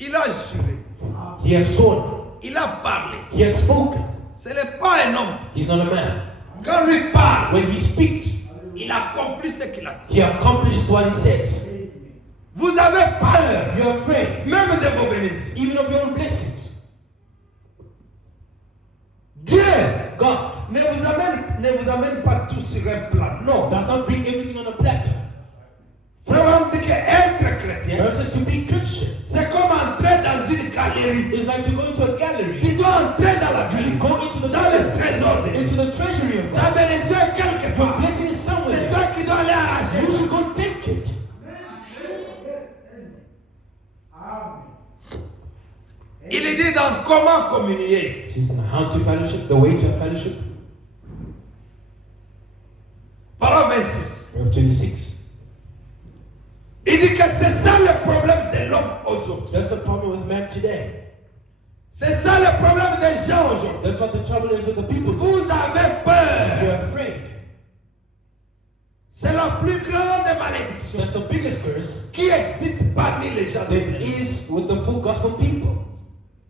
Il a juré. He has sworn. Il a parlé. He has spoken. Ce n'est pas un homme. He's not a man. Quand lui parle, When he speaks, il accomplit ce qu'il a dit. he accomplishes what he says. Vous avez peur, You're afraid, même de vos bénéfices. even of your own blessings. Dieu God ne vous amène pas tout sur un plan. Non. does not bring everything on a platter. Vraiment, on dit qu'être chrétien, Versus to be Christian. c'est comme entrer dans une cage. galerie. It's like to go into a gallery. Tu dois entrer dans la You should galerie. go into the Dans le trésor de Dieu. into the treasury of Ta God. bénédiction est quelque Your part. blessing is C'est somewhere. toi qui dois aller arracher. You should go take it. Yes. Amen. Il est dit dans comment communier. How to fellowship, the way to fellowship. Parole 26. Verse 26. Il dit que c'est ça le problème de l'homme aujourd'hui. That's the problem with man today. C'est ça le problème des gens aujourd'hui. That's what the trouble is with the people. Vous avez peur. You're afraid. C'est la plus grande malédiction That's the biggest curse qui existe parmi les gens de that Dieu. is with the full gospel people.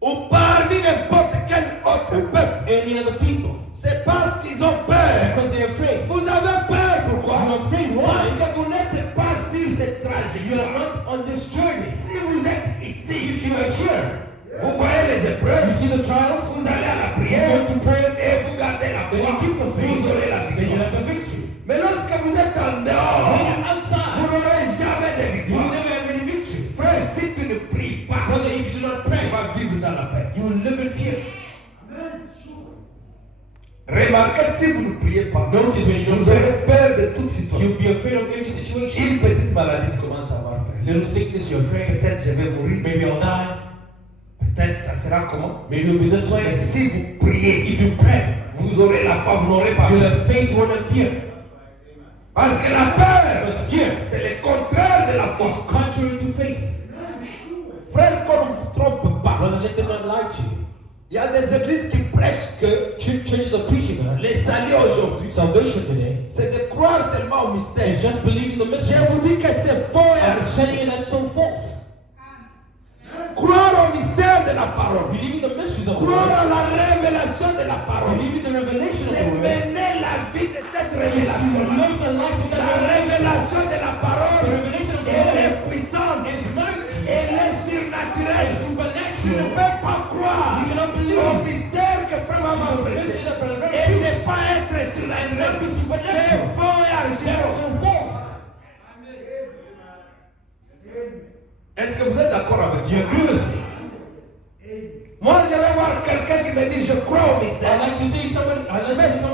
Ou parmi n'importe quel autre peuple. Any other people. C'est parce qu'ils ont peur. Because they're afraid. Vous avez peur, pourquoi? You're afraid. Parce Why? que vous n'êtes pas sur cette You trajectoire. are not on this journey. Si vous êtes ici, If you are here, vous voyez les épreuves, you see the trials, vous allez à la you prière go to prayer, et vous gardez la then you foi, keep the faith, vous aurez la then you victoire. have the victory. Mais lorsque vous êtes en When dehors, you're vous outside, n'aurez jamais de you will victoire. never have any victory. Frère, si tu ne pries pas, Brother, if you do not tu pray, vas vivre dans la paix. you will live in fear. Amen. Sure. Remarquez, si vous ne priez pas, Notice when you don't vous aurez pray, peur de toute situation. you'll be afraid of every situation. Une petite maladie, tu commences à avoir peur. Little sickness, you're afraid. Peut-être je vais mourir, Maybe I'll die. peut-être ça sera comment. Maybe it'll be this Mais way. si vous priez, If you pray, vous aurez la foi, vous n'aurez pas you'll peur. have faith, you won't have fear. Parce que la peur, Because fear c'est le contraire de la is foi. contrary to faith. Frère, qu'on ne vous trompe pas. Brother, let them not lie to you. Il y a des églises qui prêchent que Churches are preaching that les salut aujourd'hui, salvation today c'est de croire seulement au mystère. is just believing the Je mystery. vous dis que c'est faux et I'm archi. telling you that's so false. Croire au mystère de la parole. Believing the mysteries of the Croire word, à la révélation de la parole. believing the revelation of C'est the word, mener la vie de cette is to révélation. live the life of La that revelation. révélation de la parole, The revelation of the elle word est puissante, is mighty, elle est surnaturelle. is Tu ne supernatural. peux pas croire You cannot believe au mystère que Frère Maman the prêchait. mystery that Brother Branham Elle preached. n'est pas être surnaturelle. C'est faux et archi. That's so false. Est-ce que vous êtes d'accord avec Do you moi? agree with me? Moi, je vais voir quelqu'un qui me dit je crois au I'd mystère. like to see someone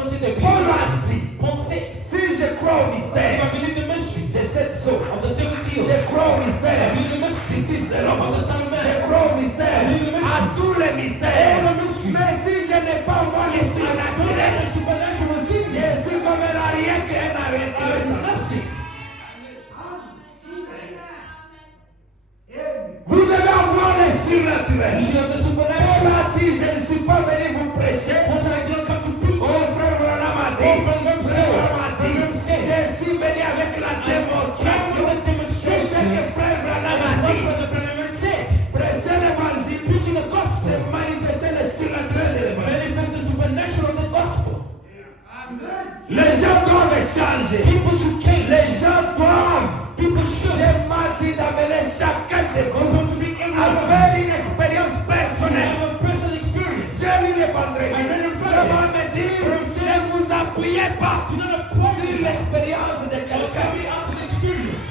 say they Paul believe. a dit, Paul said, si je crois au if mystère I believe the mysteries de cette sauce, of the seven seals, je crois au I mystère believe the du mysteries Fils de of l'homme, the Son of je Man. crois au mystère à tous les mystères. All the mysteries. Mais si je n'ai pas moi les I don't have surnaturels, the supernatural within je me. suis comme un rien qu'un I arrêté. am nothing. Vous devez avoir les You surnaturels. should have the Paul supernatural. a dit, je ne suis pas venu vous prêcher. Paul said, I did not come to preach. Oh, frère Branham a dit, frère Branham a dit, je suis venu avec la démonstration. With the C'est ce demonstration. que frère Branham a And what dit. Brother Branham said. Prêcher l'évangile, Preaching the gospel. c'est manifester le surnaturel de l'évangile. Manifest the supernatural of the gospel. Les gens doivent changer. People should change. Les gens doivent. People should. J'ai mal dit d'amener chacun de vous Want to be à everyone. faire une expérience To personnelle. have a personal experience. J'ai lu le vendredi. I read it Friday. Je vais me dire, ne vous appuyez pas Do not sur apply l'expérience de or quelqu'un. somebody else's experience.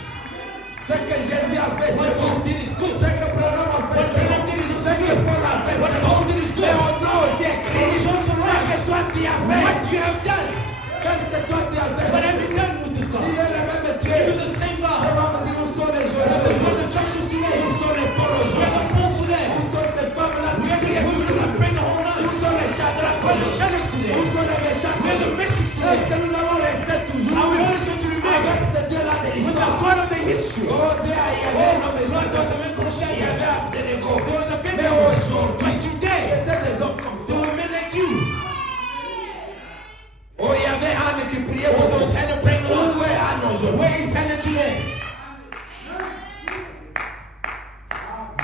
Ce que Jésus a fait, What c'est bon. Jesus did is good. Ce que Branham a fait, What c'est Branham bon. did is Ce que Paul a fait, What c'est Paul bon. did is Mais good. on doit aussi écrire It is also ce right. que toi tu as fait. What you have done. Qu'est-ce que toi tu as fait? What have you done with this S'il God? est le même It Dieu, is the same God. Branham dit où sont les This joueurs? is what the church is today. Où sont les Paul Where the aujourd'hui? Pauls today. Où sont ces femmes-là qui Where prient the toute women la that pray the whole Où night. sont les Shadrach? Where the Shadrachs today. Où sont les Meshach? Where the Meshichs Est-ce today. que nous allons rester Are toujours we always going to remain avec ce Dieu-là de with the l'histoire? God of the history? Oh Dieu, il y avait un homme God Shadrach, does a man called il y Shadrach. avait Abednego. There was a big Mais man. aujourd'hui, But today, c'était des hommes comme there toi. were men like you. Oh, il y avait Anne qui priait All pour those nous. Hannah praying a lot. Où est Anne aujourd'hui? Where is Hannah today?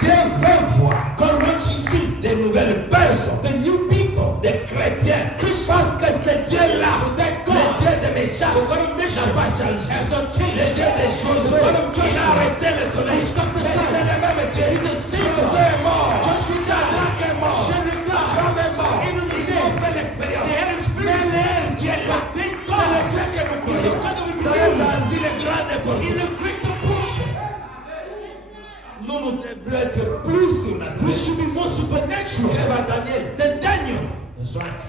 Dieu veut voir God wants to see des nouvelles personnes, the new people. des chrétiens. Parce que ce Dieu-là, le Dieu de Meshach, n'a pas changé. Has not changed. Le Dieu des choses, il a arrêté le soleil. Mais c'est le même Dieu. Josué est mort. Shadrach est mort. Abraham est mort. Ils ont fait l'expérience. Mais le Dieu là, c'est le Dieu que nous croyons. Dans une grande In portion. a greater portion. Nous devrions être plus We surnaturels. should be more true. Que va Daniel? Then Daniel, that's right.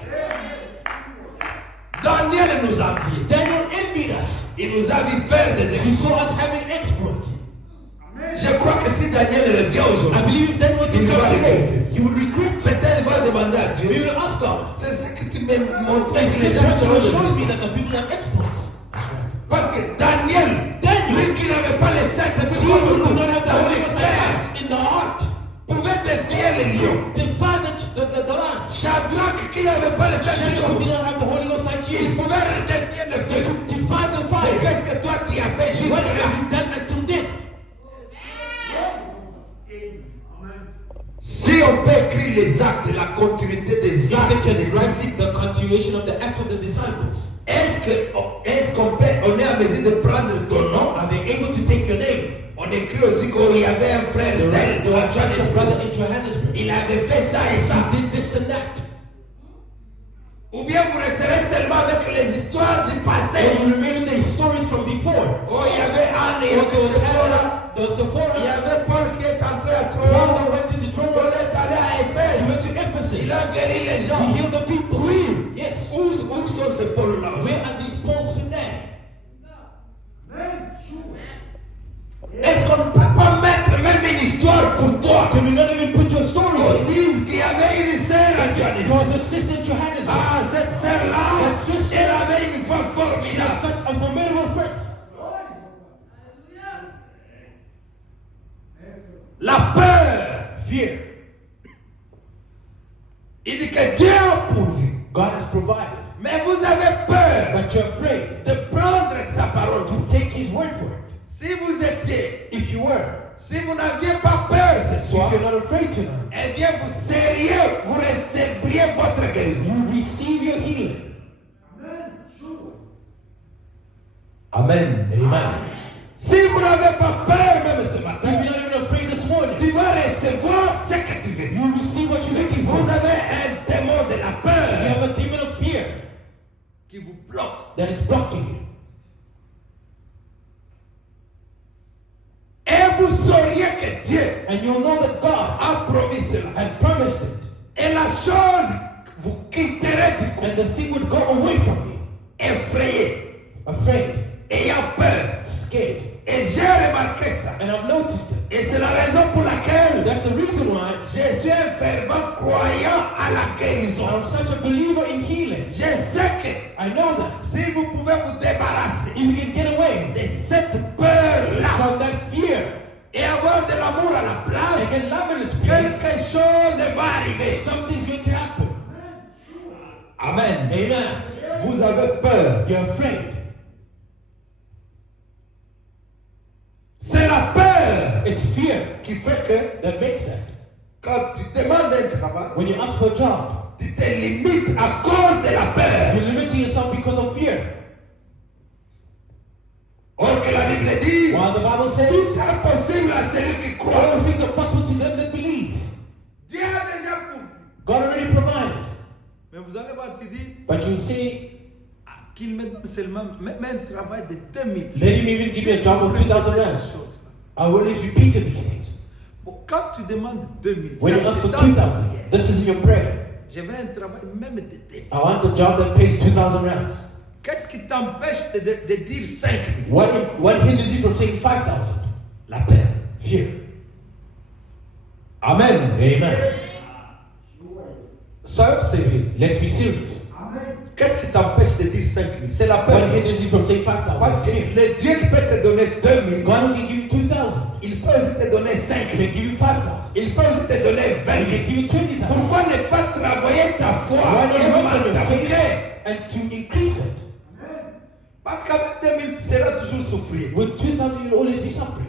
Daniel nous a enviés. Daniel envied us. Il nous a vu faire des He exploits. saw us having exploits. Je crois que si Daniel revient I aujourd'hui, believe if Daniel were to Il come va today, regretter. he would regret. peut-être il va demander à He Dieu. will ask God. C'est ce que tu m'as montré. Is que les this gens what you ont showed dit. me that the people have exploits? Parce que Daniel, lui qui n'avait pas les sept He who did not have the dans Holy les Ghost cœurs, like us in the heart, pouvait défier les lions. defy the land. Shadrach qui n'avait pas les sept Shadrach who did lions, not have the Holy Ghost like il you, pouvait défier le they feu. could defy the Mais fire. qu'est-ce que toi tu as fait What jusque-là? have you done until then? Amen. Si on peut écrire les actes, la continuité des If they actes can des write disciples, the continuation of the acts of the disciples, est-ce qu'on peut, on est en mesure de prendre ton nom? are they able to take your name? On écrit aussi qu'il y avait un frère The tel de was such a brother Johannesburg. in Johannesburg. Il avait fait ça et ça. He did this and that. Ou bien vous resterez seulement avec les histoires du And passé. you remember the stories from before. Oh, il y avait Anne, il y There avait was Sephora. Hannah, there was Il y Sephora. avait Paul qui est entré à Paul Troie. that went into Paul Troy. est allé à He Éphèse. went to Ephesus. Il a guéri les He gens. healed the people. Oui. Yes. Où sont ces Pauls-là? Where are these Pauls today? Amen. Sure. Est-ce qu'on ne peut pas mettre même une histoire pour toi? Can we not even put your story On in? dit qu'il y avait une sœur à There Johannesburg. was a sister in Johannesburg. Ah, cette sœur-là, That sister- elle avait une femme She had formidable. such a formidable friend. La peur. Fear. Il dit que Dieu a pourvu. God has provided. Mais vous avez peur But you're afraid de prendre sa parole. to take his word for it. Si vous étiez, If you were, si vous n'aviez pas peur ce if soir, you're not afraid tonight, eh bien vous seriez, vous recevriez votre guérison. you receive your healing. Amen. Sure. Amen. Amen. Si vous n'avez pas peur même ce If matin, you're not even afraid this morning, tu vas recevoir ce que tu veux. you receive what you're looking for. Vous avez un démon de la You peur have a demon of fear qui vous bloque. that is blocking you. Et vous sauriez que Dieu And you'll know that God a promis cela. had promised it. Et la chose vous quitterez du coup, And the thing would go away from you. effrayé, Afraid, ayant peur. scared. Et j'ai remarqué ça. And I've noticed it. Et c'est la raison pour laquelle That's the reason why je suis un fervent croyant à la guérison. I'm such a believer in healing. Je sais que I know that si vous pouvez vous débarrasser if you can get away de cette peur-là from that fear et avoir de l'amour à la and place, get love in His place, quelque chose va arriver. something's going to happen. Amen. Amen. Vous avez peur. You're afraid. C'est la peur It's fear qui fait que that makes that. quand tu demandes un travail, When you ask for a job, tu te limites à cause de la peur. you're limiting yourself because of fear. Or que la Bible dit, While the Bible says, tout est possible à celui qui croit. all things are possible to them that believe. Dieu a déjà pourvu. God already provided. Mais vous allez voir, tu dis But you see, qu'il me donne seulement même un travail de 2000. let him even give you a job of 2,000 rands. I always repeated these things. Bon, quand tu demandes 2000, When you ça ask c'est for dans ta 2,000, prière. this is in your prayer. Je veux un travail même de 2000. I want a job that pays 2,000 rands. Qu'est-ce qui t'empêche de dire 5000? What hinders you from saying 5,000? La peur. Fear. Amen. Amen. Soyons sérieux. Let's be serious. Amen. Qu'est-ce qui t'empêche de dire 5000? C'est la What peur. hinders you from saying 5,000? Parce que Fear. le Dieu qui peut te donner 2000, God can give you 2,000. il peut aussi te donner He 5000. can give you 5,000. Il peut aussi te donner He 20 can 000. give you 20,000. Pourquoi ne pas travailler ta foi Why not et work on your m'entendre? faith and to increase it? Parce qu'avec 2000, tu seras toujours souffrir. With 2,000, you'll always be suffering.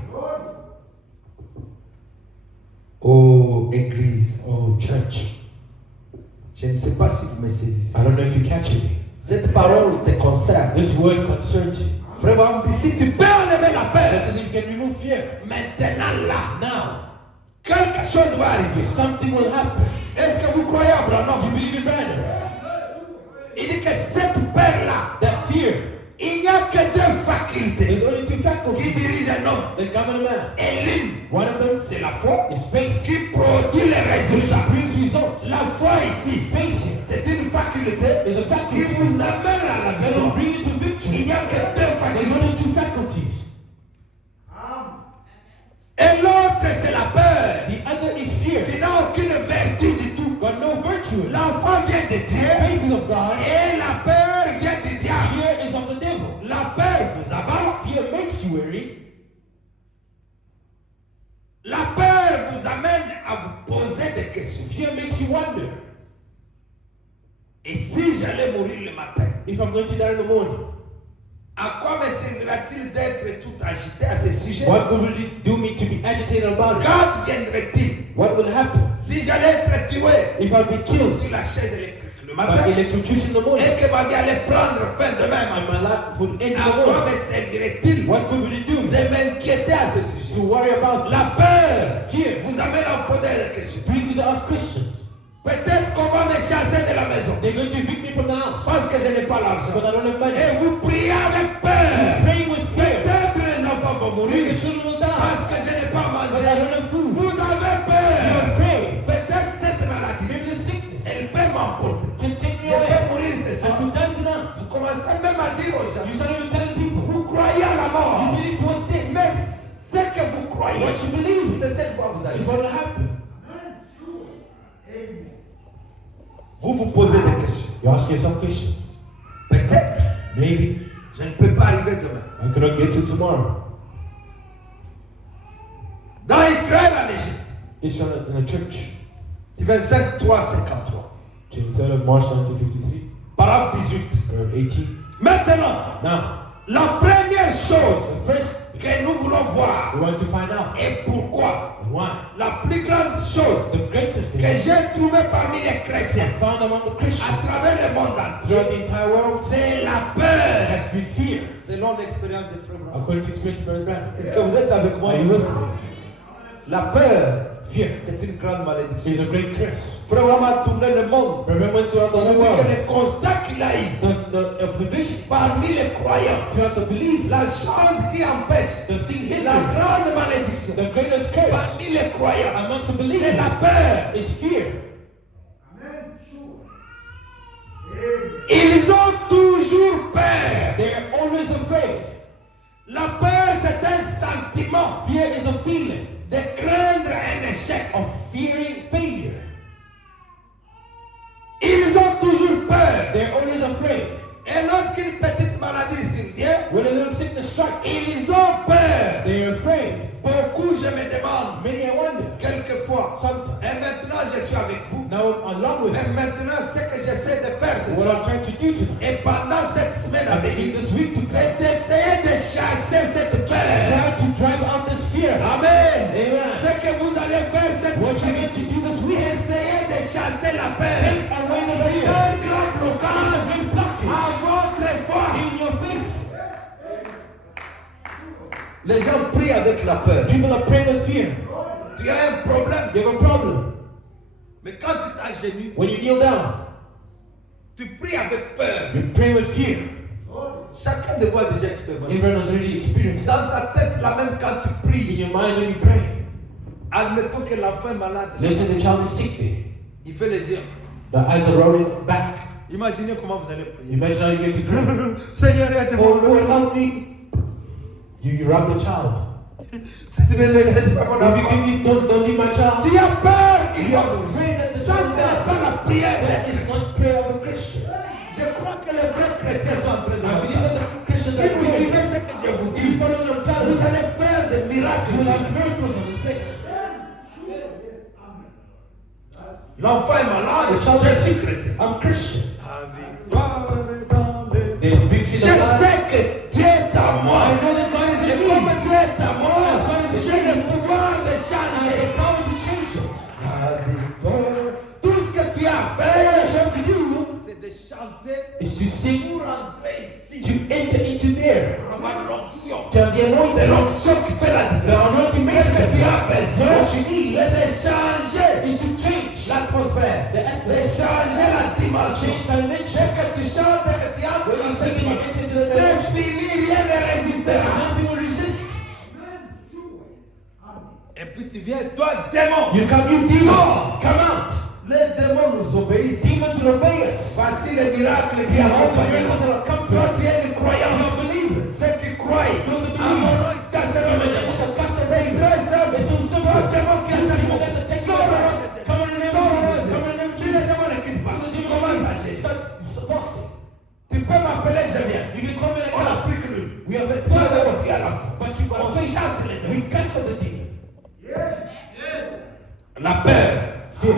Oh, Église, Oh, church. je ne sais pas si vous me saisissez. I don't know if you're catching me. Cette parole te concerne. This word concerns you. Vraiment, si tu peux enlever la That peur, says you can remove fear. maintenant là, Now, quelque chose va arriver. something will happen. Est-ce que vous croyez à You Abraham? believe in Brandon? Il dit que cette peur-là, That fear. il n'y a que deux facultés There's only two qui faculties dirigent un homme. that govern a man. Et l'une, One of them c'est la foi is faith, qui produit les which résultats. brings results. La foi ici, Faith here c'est une faculté is a qui faculty vous amène à la that will victoire. bring you to Il victory. n'y a que deux There's facultés. only two faculties. Et l'autre, c'est la peur, The other is fear. qui n'a aucune vertu du tout. Got no virtue in it. L'enfant vient de Dieu Faith is of God. et la peur vient du diable. Fear is of the devil. La peur vous abat. Fear makes you weary. La peur vous amène à vous poser des questions. Fear makes you wonder. Et si j'allais mourir le matin, If I'm going to die in the morning, à quoi me servira-t-il d'être tout agité à ce sujet? what will it do me to be agitated about it? Quand viendrait-il? What will happen Si j'allais être tué if I be killed sur la chaise électrique le by matin electrocution in the morning et que ma vie allait prendre fin demain and matin, my life would end in à the quoi morning? me servirait-il What good will it do me de m'inquiéter à ce to sujet? worry about La peur Fear vous amène à vous poser des questions. brings you to ask questions. Peut-être qu'on va me chasser de la maison They're going to evict me from the house parce que je n'ai pas l'argent. because I don't have money. Et vous priez avec peur. Praying with fear. Peut-être les enfants vont mourir The children will parce die que je n'ai pas because I mangé. don't have food. Vous avez You're peur. afraid. Peut-être cette maladie, Maybe the sickness elle peut m'emporter. can take me Je vais away. mourir ce I soir. could die tonight. Vous commencez même à dire aux gens, You start even telling people vous croyez à la you mort. believe towards death. Mais ce que vous croyez, What you believe c'est cette fois que vous allez. is what will happen. Vous vous posez des questions. You ask yourself questions. Peut-être, Maybe je ne peux pas arriver demain. I cannot get to tomorrow. Dans Israël en Égypte, Israel in a church, du 25 3 53, 23rd of March 1953, paragraphe 18. or 18. Maintenant, Now, la première chose the first que nous voulons voir we want to find out et pourquoi why la plus grande chose the greatest que thing j'ai trouvée parmi les chrétiens found among the à Christians travers le monde entier, throughout the entire world c'est la peur. has been fear, Selon l'expérience de Frère Branham. according to experience of Brother Branham. Est-ce que vous êtes avec moi? Are you with me? La peur, Fear c'est une grande malédiction. is a great curse. Frère Branham a tourné le monde. Brother went throughout the On a whole vu que world. le constat qu'il a eu The observation parmi les croyants, throughout the believers, la chose qui empêche, the thing la hindering, grande malédiction the greatest curse parmi les croyants, amongst the c'est believers la peur. is fear. Ils ont toujours peur. They are always afraid. La peur, c'est un sentiment Fear is a feeling de craindre un échec. of fearing failure. Ils ont toujours peur. They're always afraid. Et lorsqu'une petite maladie survient, When a little sickness strikes, ils ont peur. they're afraid. Beaucoup, je me demande, Many I wonder. quelquefois. Sometimes. Et maintenant, je suis avec vous. Now I'm along with Et you. maintenant, ce que j'essaie de faire ce What soir, I'm trying to do tonight, et pendant cette semaine à I'm venir, this week to c'est d'essayer de chasser cette peur. try to drive out this fear. Amen. Amen. Ce que vous allez faire cette What you're semaine, going to do this week, essayez de chasser la peur. take away the C'est fear. un grand blocage It's a great blockage à votre foi. in your faith. Les gens prient avec la peur. People are praying with fear. Tu as un problème, You have a problem. mais quand tu t'agenouilles, When you kneel down, tu pries avec peur. you pray with fear. Chacun de vous a déjà expérimenté. Everyone has already experienced it. Dans ta tête, là même quand tu In pries, your mind when you pray. admettons que l'enfant est malade. Let's say the child is sick there. Il fait les yeux. The eyes are rolling back. Imaginez comment vous allez prier. Imagine how you get to pray. Seigneur, Oh aide-moi. Lord, help me. You rub the child. Seigneur, laisse pas mon If you enfant. think you don't need my child, Tu as peur qu'il you va are mourir. afraid that the Ça, child ce n'est pas la dies. prière. That is not prayer of a Christian. Je crois que les vrais chrétiens sont en train de I believe that m'entendre. the true Christians Si are vous praying. suivez ce que je vous If dis, you follow what I'm telling vous you, allez faire des miracles. you will have miracles in this place. L'enfant est malade, The child je is suis sick. chrétien. I'm Christian. La victoire est dans les There's victory Je in the Lord. sais que Dieu est à moi. I know that God is Et in comme me. Dieu est à moi, As God is in j'ai me. le pouvoir de I have changer. the power to change it. La victoire. Tout ce que tu as All I fait, try to do c'est de chanter is to sing, pour entrer ici. to enter into there, Pour avoir l'onction. to have the C'est anointing. l'onction qui fait la The différence. anointing Ce makes que the tu as difference. besoin, What you need c'est de changer is to change l'atmosphère, the de atmosphere, changer la dimension. change dimension. Que tu chantes, que tu entres When dans you cette sing and you dimension. get into the C'est dimension, fini, rien ne résistera. nothing will resist. Et puis tu viens, toi démon, You come, you demon, Sors. come out. le nous obéissent. Demons will obey us. Voici les miracles qui All the accompagnent. miracles that are come to Toi, us. tu es une You croyance. are believers. Ceux qui croient, Those who à mon believe. nom, ils chasseront les démons. shall cast us C'est out. très simple. It's so simple. Toi, démon qui You attaque demons mon that are taking sors us au nom out. de Jésus. Come on in the name Sors au nom of de Jesus. Come on in the name Jésus. of Si les Jesus. démons ne quittent pas, The demon commence à will agir. start fasting. Tu peux m'appeler, je viens. You can come in and On n'a come. plus que lui. We have been Toi, told démon qui est à la fois. but you got On faith. chasse les We démons. cast out the demon. La peur. Fear.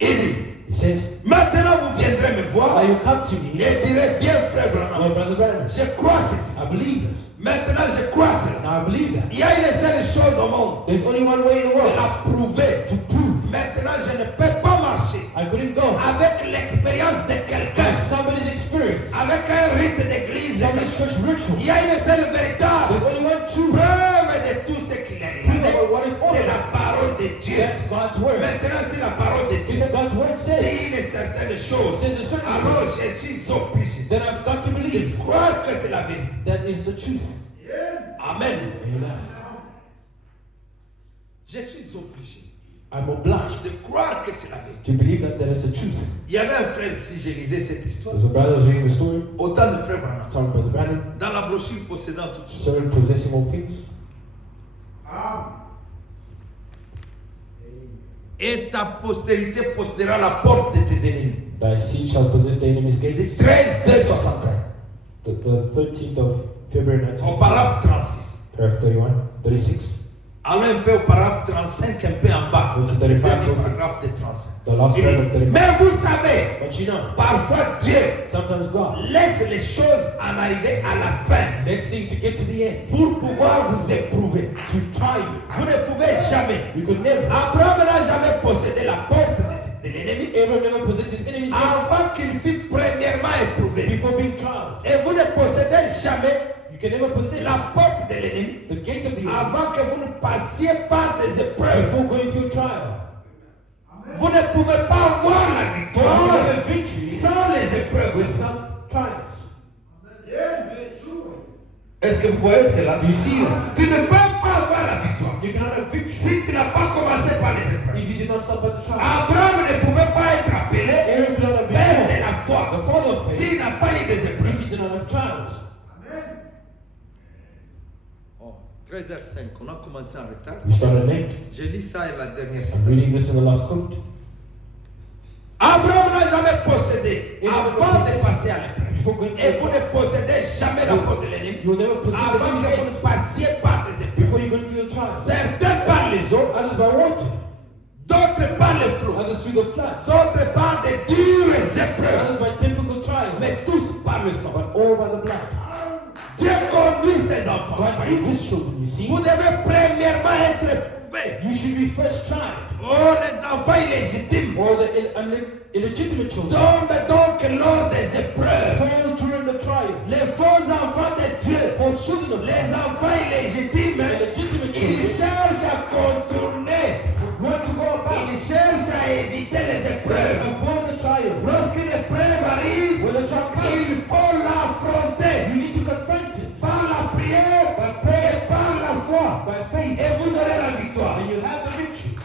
Il dit, He says, maintenant vous viendrez me voir now you come to me, et direz, bien frère my Branham, brother Branham. je crois ceci. I believe this. Maintenant je crois cela. Now I believe that. Il y a une seule chose au monde, There's only one way in the de world la prouver. to prove. Maintenant je ne peux pas marcher I couldn't go avec l'expérience de quelqu'un, by somebody's experience, avec un rite d'église. somebody's church ritual. Il y a une seule véritable There's only one true. preuve de tout ce qu'il est. Proof about what is C'est ordered. la parole de Dieu. That's God's word. Maintenant si la parole de Dieu If God's word says, dit une certaine chose, says a certain alors thing, je suis obligé then I've got to de believe croire que c'est la vérité. that is the truth. Amen. Amen. Je suis obligé I'm obliged de croire que c'est la vérité. to believe that is the truth. Il y avait un frère ici, j'ai lisé cette histoire. There's a brother who's reading the story, Autant de frères Branham. talking about Brother Branham, Dans la brochure possédant toutes choses. certain possessing all things. Et ta postérité possédera la porte de tes ennemis. Thy seed shall possess the enemy's De gates. 13, 2, 61. The 13th of February Au 1960. paragraphe 36. Paragraph 31, 36. Allons un peu au paragraphe 35, un peu en bas. Go to Le 35, dernier go to- paragraphe de 35. The last Il dit, paragraph of 35. mais vous savez, But you know, parfois Dieu sometimes God laisse les choses en arriver à la fin lets things to get to the end, pour pouvoir vous éprouver. to try you. Vous ne pouvez jamais. You could never. Abraham n'a jamais possédé la porte de l'ennemi Abraham never possessed his enemy's gates avant qu'il fût premièrement éprouvé. before being tried. Et vous ne possédez jamais You can never possess la porte de l'ennemi the gate of the enemy avant que vous ne passiez par des épreuves. before going through a trial. Vous ne pouvez pas avoir la You victoire don't have a victory sans les épreuves. without trials. Est-ce que vous voyez cela? Do you see that? Tu ne peux pas avoir la victoire You cannot have victory si tu n'as pas commencé par les épreuves. if you did not stop at the trial. Abraham ne pouvait pas être appelé Aaron could not have père de been la the foi father of faith s'il n'a pas eu des if épreuves. he did not have trials. 13h05, on a commencé en retard. We started late. Je lis ça et la dernière I'm citation. reading this in the last quote. Abraham n'a jamais possédé avant de passer à l'épreuve. Before going Et vous through ne possédez jamais la porte de l'ennemi you will never possess the avant que enemy's vous ne gates passiez par des épreuves. before you go into the trial. Certains par les eaux, Others by water, d'autres par les flots, others through the floods, d'autres par des dures épreuves, others by difficult trials, mais tous par le sang. but all by the blood. Dieu conduit ses enfants. God gives his children, you see. Vous devez premièrement être éprouvé. You should be first tried. Oh, les enfants illégitimes Or the illegitimate children tombent donc lors des épreuves. fall during the trial. Les faux enfants de Dieu, False children of les God, enfants illégitimes, illegitimate ils children, cherchent à contourner, want to go about ils cherchent à éviter les épreuves. avoid the trial. Lorsqu'une épreuve arrive, When the trial comes, il faut l'affronter you need to confront it par la prière by prayer, et par la foi. by faith, Et vous aurez la victoire. and you'll have the victory.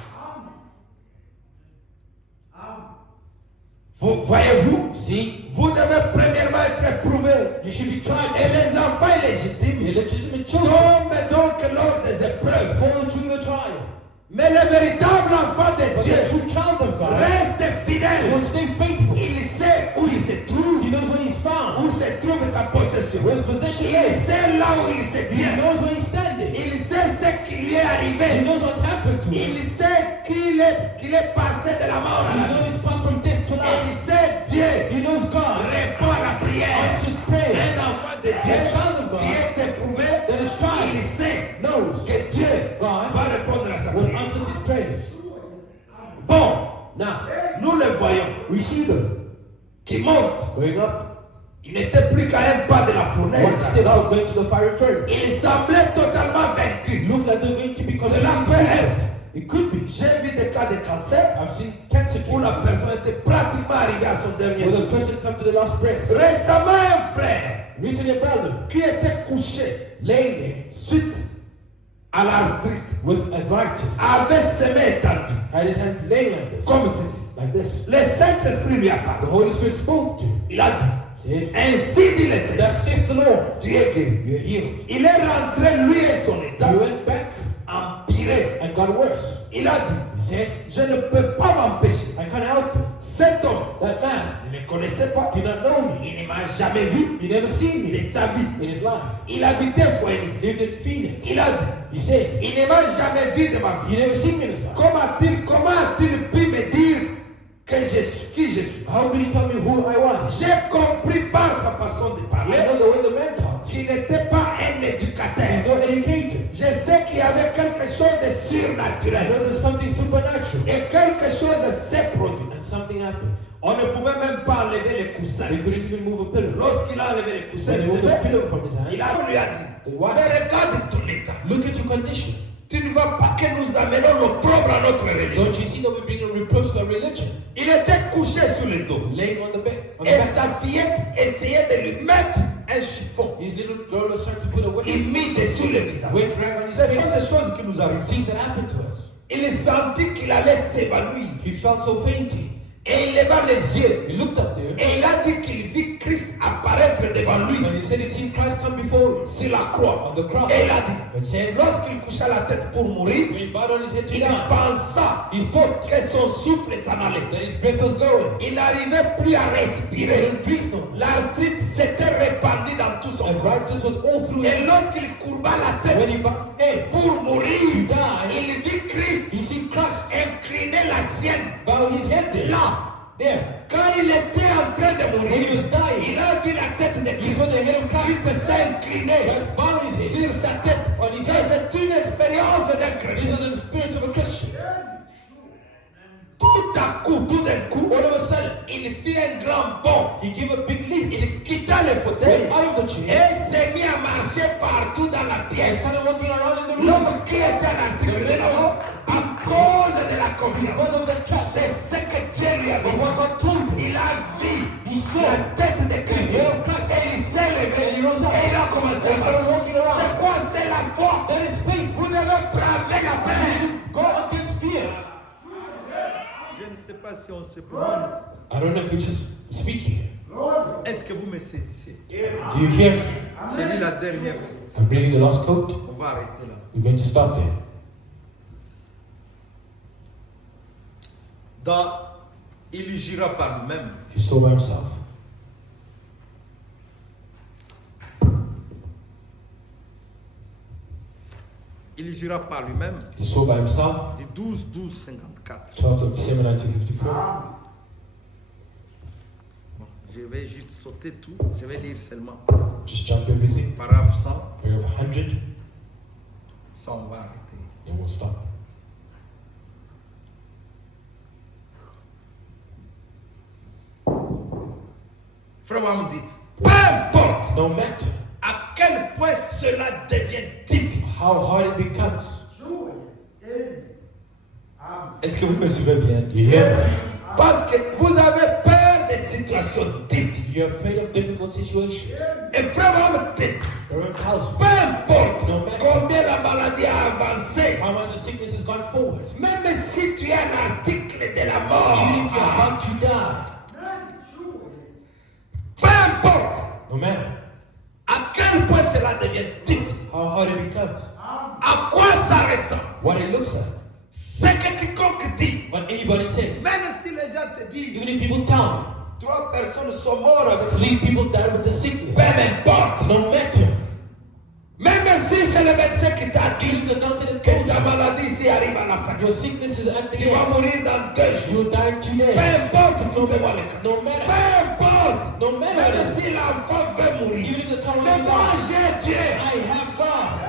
Vous voyez-vous, See, vous devez premièrement être éprouvé. you should be tried. Et les enfants illégitimes Illegitimate children tombent donc lors des épreuves. fall during the trial. Mais le véritable enfant de But Dieu the true child of God reste fidèle. will stay faithful. Il sait où il se trouve, He knows where he's found, où se trouve sa possession. where his possession Il is. sait là où il se He tient. knows where he's standing. Il sait ce qui lui est He arrivé. knows what's happened to him. Il sait qu'il est passé de la mort à He la vie. knows he's passed from death to Et life. il sait Dieu He knows God répond à la prière. answers prayer. Un enfant de A Dieu child of God qui est éprouvé, that is tried il sait knows que Dieu God va répondre à sa will prière. answer his prayers. Bon, Now, nous le voyons we see them qui monte. going up. Il n'était plus qu'à un pas de la One step fournaise. out, going to the fiery furnace. Il semblait totalement vaincu. Look like they're going to be Cela completely peut être. defeated. It could be. J'ai vu des cas de cancer I've seen cancer où la cases personne était pratiquement arrivée à son dernier where the souffle. person come to the last breath. Récemment, un frère Recently, a brother qui était couché laying there suite à l'arthrite, with arthritis, avait ses mains étendues, had his hands laying like this, comme ceci. like this. Le Saint-Esprit lui a The parlé. Holy Spirit spoke to him. Il a dit, Said, ainsi dit le Seigneur, thus saith the Lord, tu es guéri. you're healed. Il est rentré, lui et son état, He went back empiré. and got worse. Il a dit, He said, je ne peux pas m'empêcher. I can't help it. Cet homme, That man il ne me connaissait pas. did not know me. Il ne m'a jamais vu He never seen de me sa vie. in his life. Il habitait Phoenix. He lived in Phoenix. Il a dit, He said, il ne m'a jamais vu de ma vie. he never seen me in his life. Comment a-t-il pu me dire que je suis qui je suis? How could he tell me who I was? J'ai compris par sa façon de I parler know the way the man talks. qu'il n'était pas un He's éducateur. no educator. Je sais qu'il y avait quelque chose de I know surnaturel there's something supernatural. et quelque chose s'est produit. And something happened. On ne pouvait même pas enlever les coussins. He couldn't even move a pillow. Lorsqu'il a enlevé les coussins, When he il moved s'est a pillow from his il hand, lui a dit, What? mais regarde ton état. look at your condition. Tu ne vois pas que nous amenons l'opprobre à notre religion. Don't you see that we bring a reproach to our religion? Il était couché sur le dos. Laying on the bed. On the Et back. sa fillette essayait de lui mettre un chiffon. His little girl was trying to put a Il weight, mit dessus le visage. weight rag on his Ce sont des face. choses qui nous arrivent. Things that happened to us. Il sentit qu'il allait s'évanouir. He felt so fainty. Et il leva les yeux. He looked up there, Et il a dit qu'il vit Christ apparaître devant lui and he said he seen Christ come before him sur la croix. on the cross. Et il a dit, And said, lorsqu'il coucha la tête pour mourir, when he bowed on his head to il die, pensa he thought que son souffle s'en allait. that his breath was going. Il n'arrivait plus à He respirer. couldn't breathe no more. L'arthrite s'était répandue dans tout son corps. Arthritis was all through Et him. lorsqu'il courba la When tête he bowed his head pour to mourir, die, il vit Christ he seen Christ incliner la sienne. bow his head there. Là, There. quand il était en train de When he mourir, was dying, il a vu la tête de he Christ. saw the head of Christ. Christ s'est incliné Christ bowed his head. sur sa tête. On Ça, c'est une expérience d'un These chrétien. are the spirits of a Christian. Tout à coup, tout d'un coup, All of a sudden, il fit un grand bond. he gave a big leap. Il quitta le Went fauteuil out of the chair et s'est mis à marcher partout dans la and pièce. started walking around in the room. L'homme qui était à l'article de l'avant, à cause de la confiance, Because of the trust, c'est ce que Dieu lui a but what donné. God told him, Il a vu he saw la tête de Christ Yeah, Christ. et il s'est levé And he rose up. et il a commencé à He started marcher. walking around. C'est quoi? C'est la foi. That is faith. Vous devez braver la peur. Go against fear. Je ne sais pas si on se prononce. I don't know if you're just speaking. Est-ce que vous me saisissez? Do you hear me? J'ai lu la dernière. I'm reading the last quote. On va arrêter là. We're going to stop there. Il jura par lui-même. He saw by himself. Il jura par lui-même. He saw by himself. Du 12-12-54. 12th of December 1954. Bon, je vais juste sauter tout. Je vais lire seulement. Just jump everything. Paragraphe 100. Paragraph 100, Ça, on va arrêter. and we'll stop. Frère Abraham dit, Peu importe No matter à quel point cela devient difficile. how hard it becomes. Est-ce que vous me suivez bien? You hear me? Parce que vous avez peur des situations difficiles. You're afraid of difficult situations. Et frère Abraham dit, Everyone tells you peu importe No matter. combien la maladie a avancé, how much the sickness has gone forward. même si tu es un article de la Even mort, if you're about to die, peu importe no matter à quel point cela devient difficile, how hard it becomes, à quoi ça ressemble, what it looks like, ce que quiconque dit, what anybody says, même si les gens te disent, even if people tell 3 personnes sont mortes avec me, ça, 3 people died with the sickness, peu importe, no matter, même si c'est le médecin qui t'a dit even the doctor that que told ta you maladie ici arrive à la fin, your sickness is at the tu vas end, mourir dans 2 jours, you'll die in 2 peu days, importe, foutez-moi le cas, no peu matter, importe, no matter, même si l'enfant veut mourir, even if the child mais will moi die, j'ai Dieu. I have God.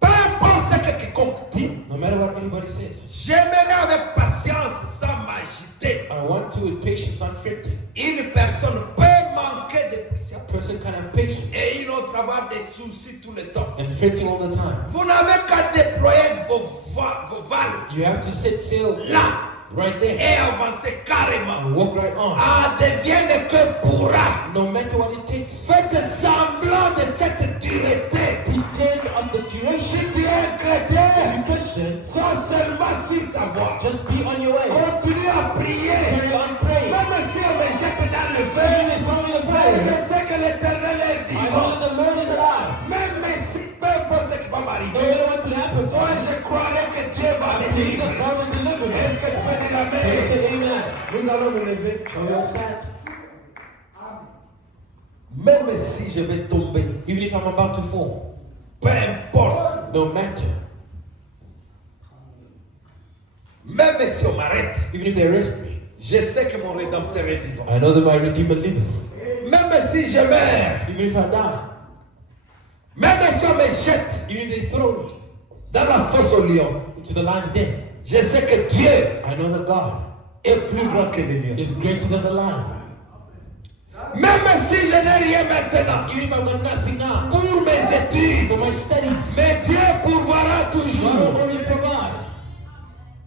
Peu importe ce que quiconque dit, No matter what anybody says, j'aimerais avec patience sans m'agiter. I want to with patience, not fretting. Une personne peut manquer de patience A person can have patience et une autre avoir des soucis tout le temps. and fretting all the time. Vous n'avez qu'à déployer vos voiles You have to set sail là right there et avancez carrément. and walk right on. Devienne que pourra. No matter what it takes. Faites semblant de cette dureté. Pretend of the duration. Si tu es un chrétien, Be Christian, sois seulement sur ta voie. just be on your way. Continue à prier. Carry on praying. Même si on me jette dans le feu, Even if I'm in the mais je fire, sais que l'Éternel est I know vivant. that the Lord is alive. Même si peu importe ce qui va No m'arriver, matter what could happen, moi je croirais que Dieu va I me believe that délivrer. God will deliver me. Est-ce que tu peux dire Can you Amen? say amen? Nous allons nous lever. We will stand. Même si je vais tomber, Even if I'm about to fall, peu importe. no matter. Même si on m'arrête, Even if they arrest me, je sais que mon Rédempteur est vivant. I know that my Redeemer liveth. Même si je meurs, Even if I die, même si on me jette even if they throw me dans la fosse au lion, into the lion's den, je sais que Dieu I know that God est plus grand que le lion. is greater than the lion. Même si je n'ai rien maintenant, Even if I've got nothing now, pour mes études, for my studies, mais Dieu pourvoira God will toujours. always provide.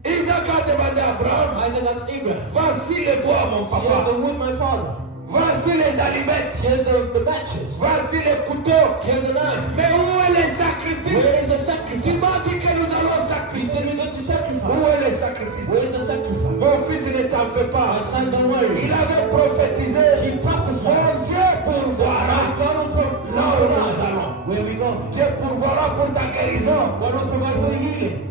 Isaac a demandé à Abraham, Isaac asked Abraham, voici le bois mon here's papa, the wood, my father. voici les allumettes, Here's the matches. voici les couteaux. Here's the knife. Mais où est le sacrifice? Where is the Tu sacrifice? m'as dit que nous allons He sacrificer. said we're going to Où sacrifice. est le sacrifice? Where is the sacrifice? Mon fils, ne t'en fais My pas. son, don't worry. Il avait prophétisé. He prophesied. Mon Dieu pourvoira. God will Là où nous provide allons. where we go. Dieu pourvoira pour ta guérison. God will provide for the healing.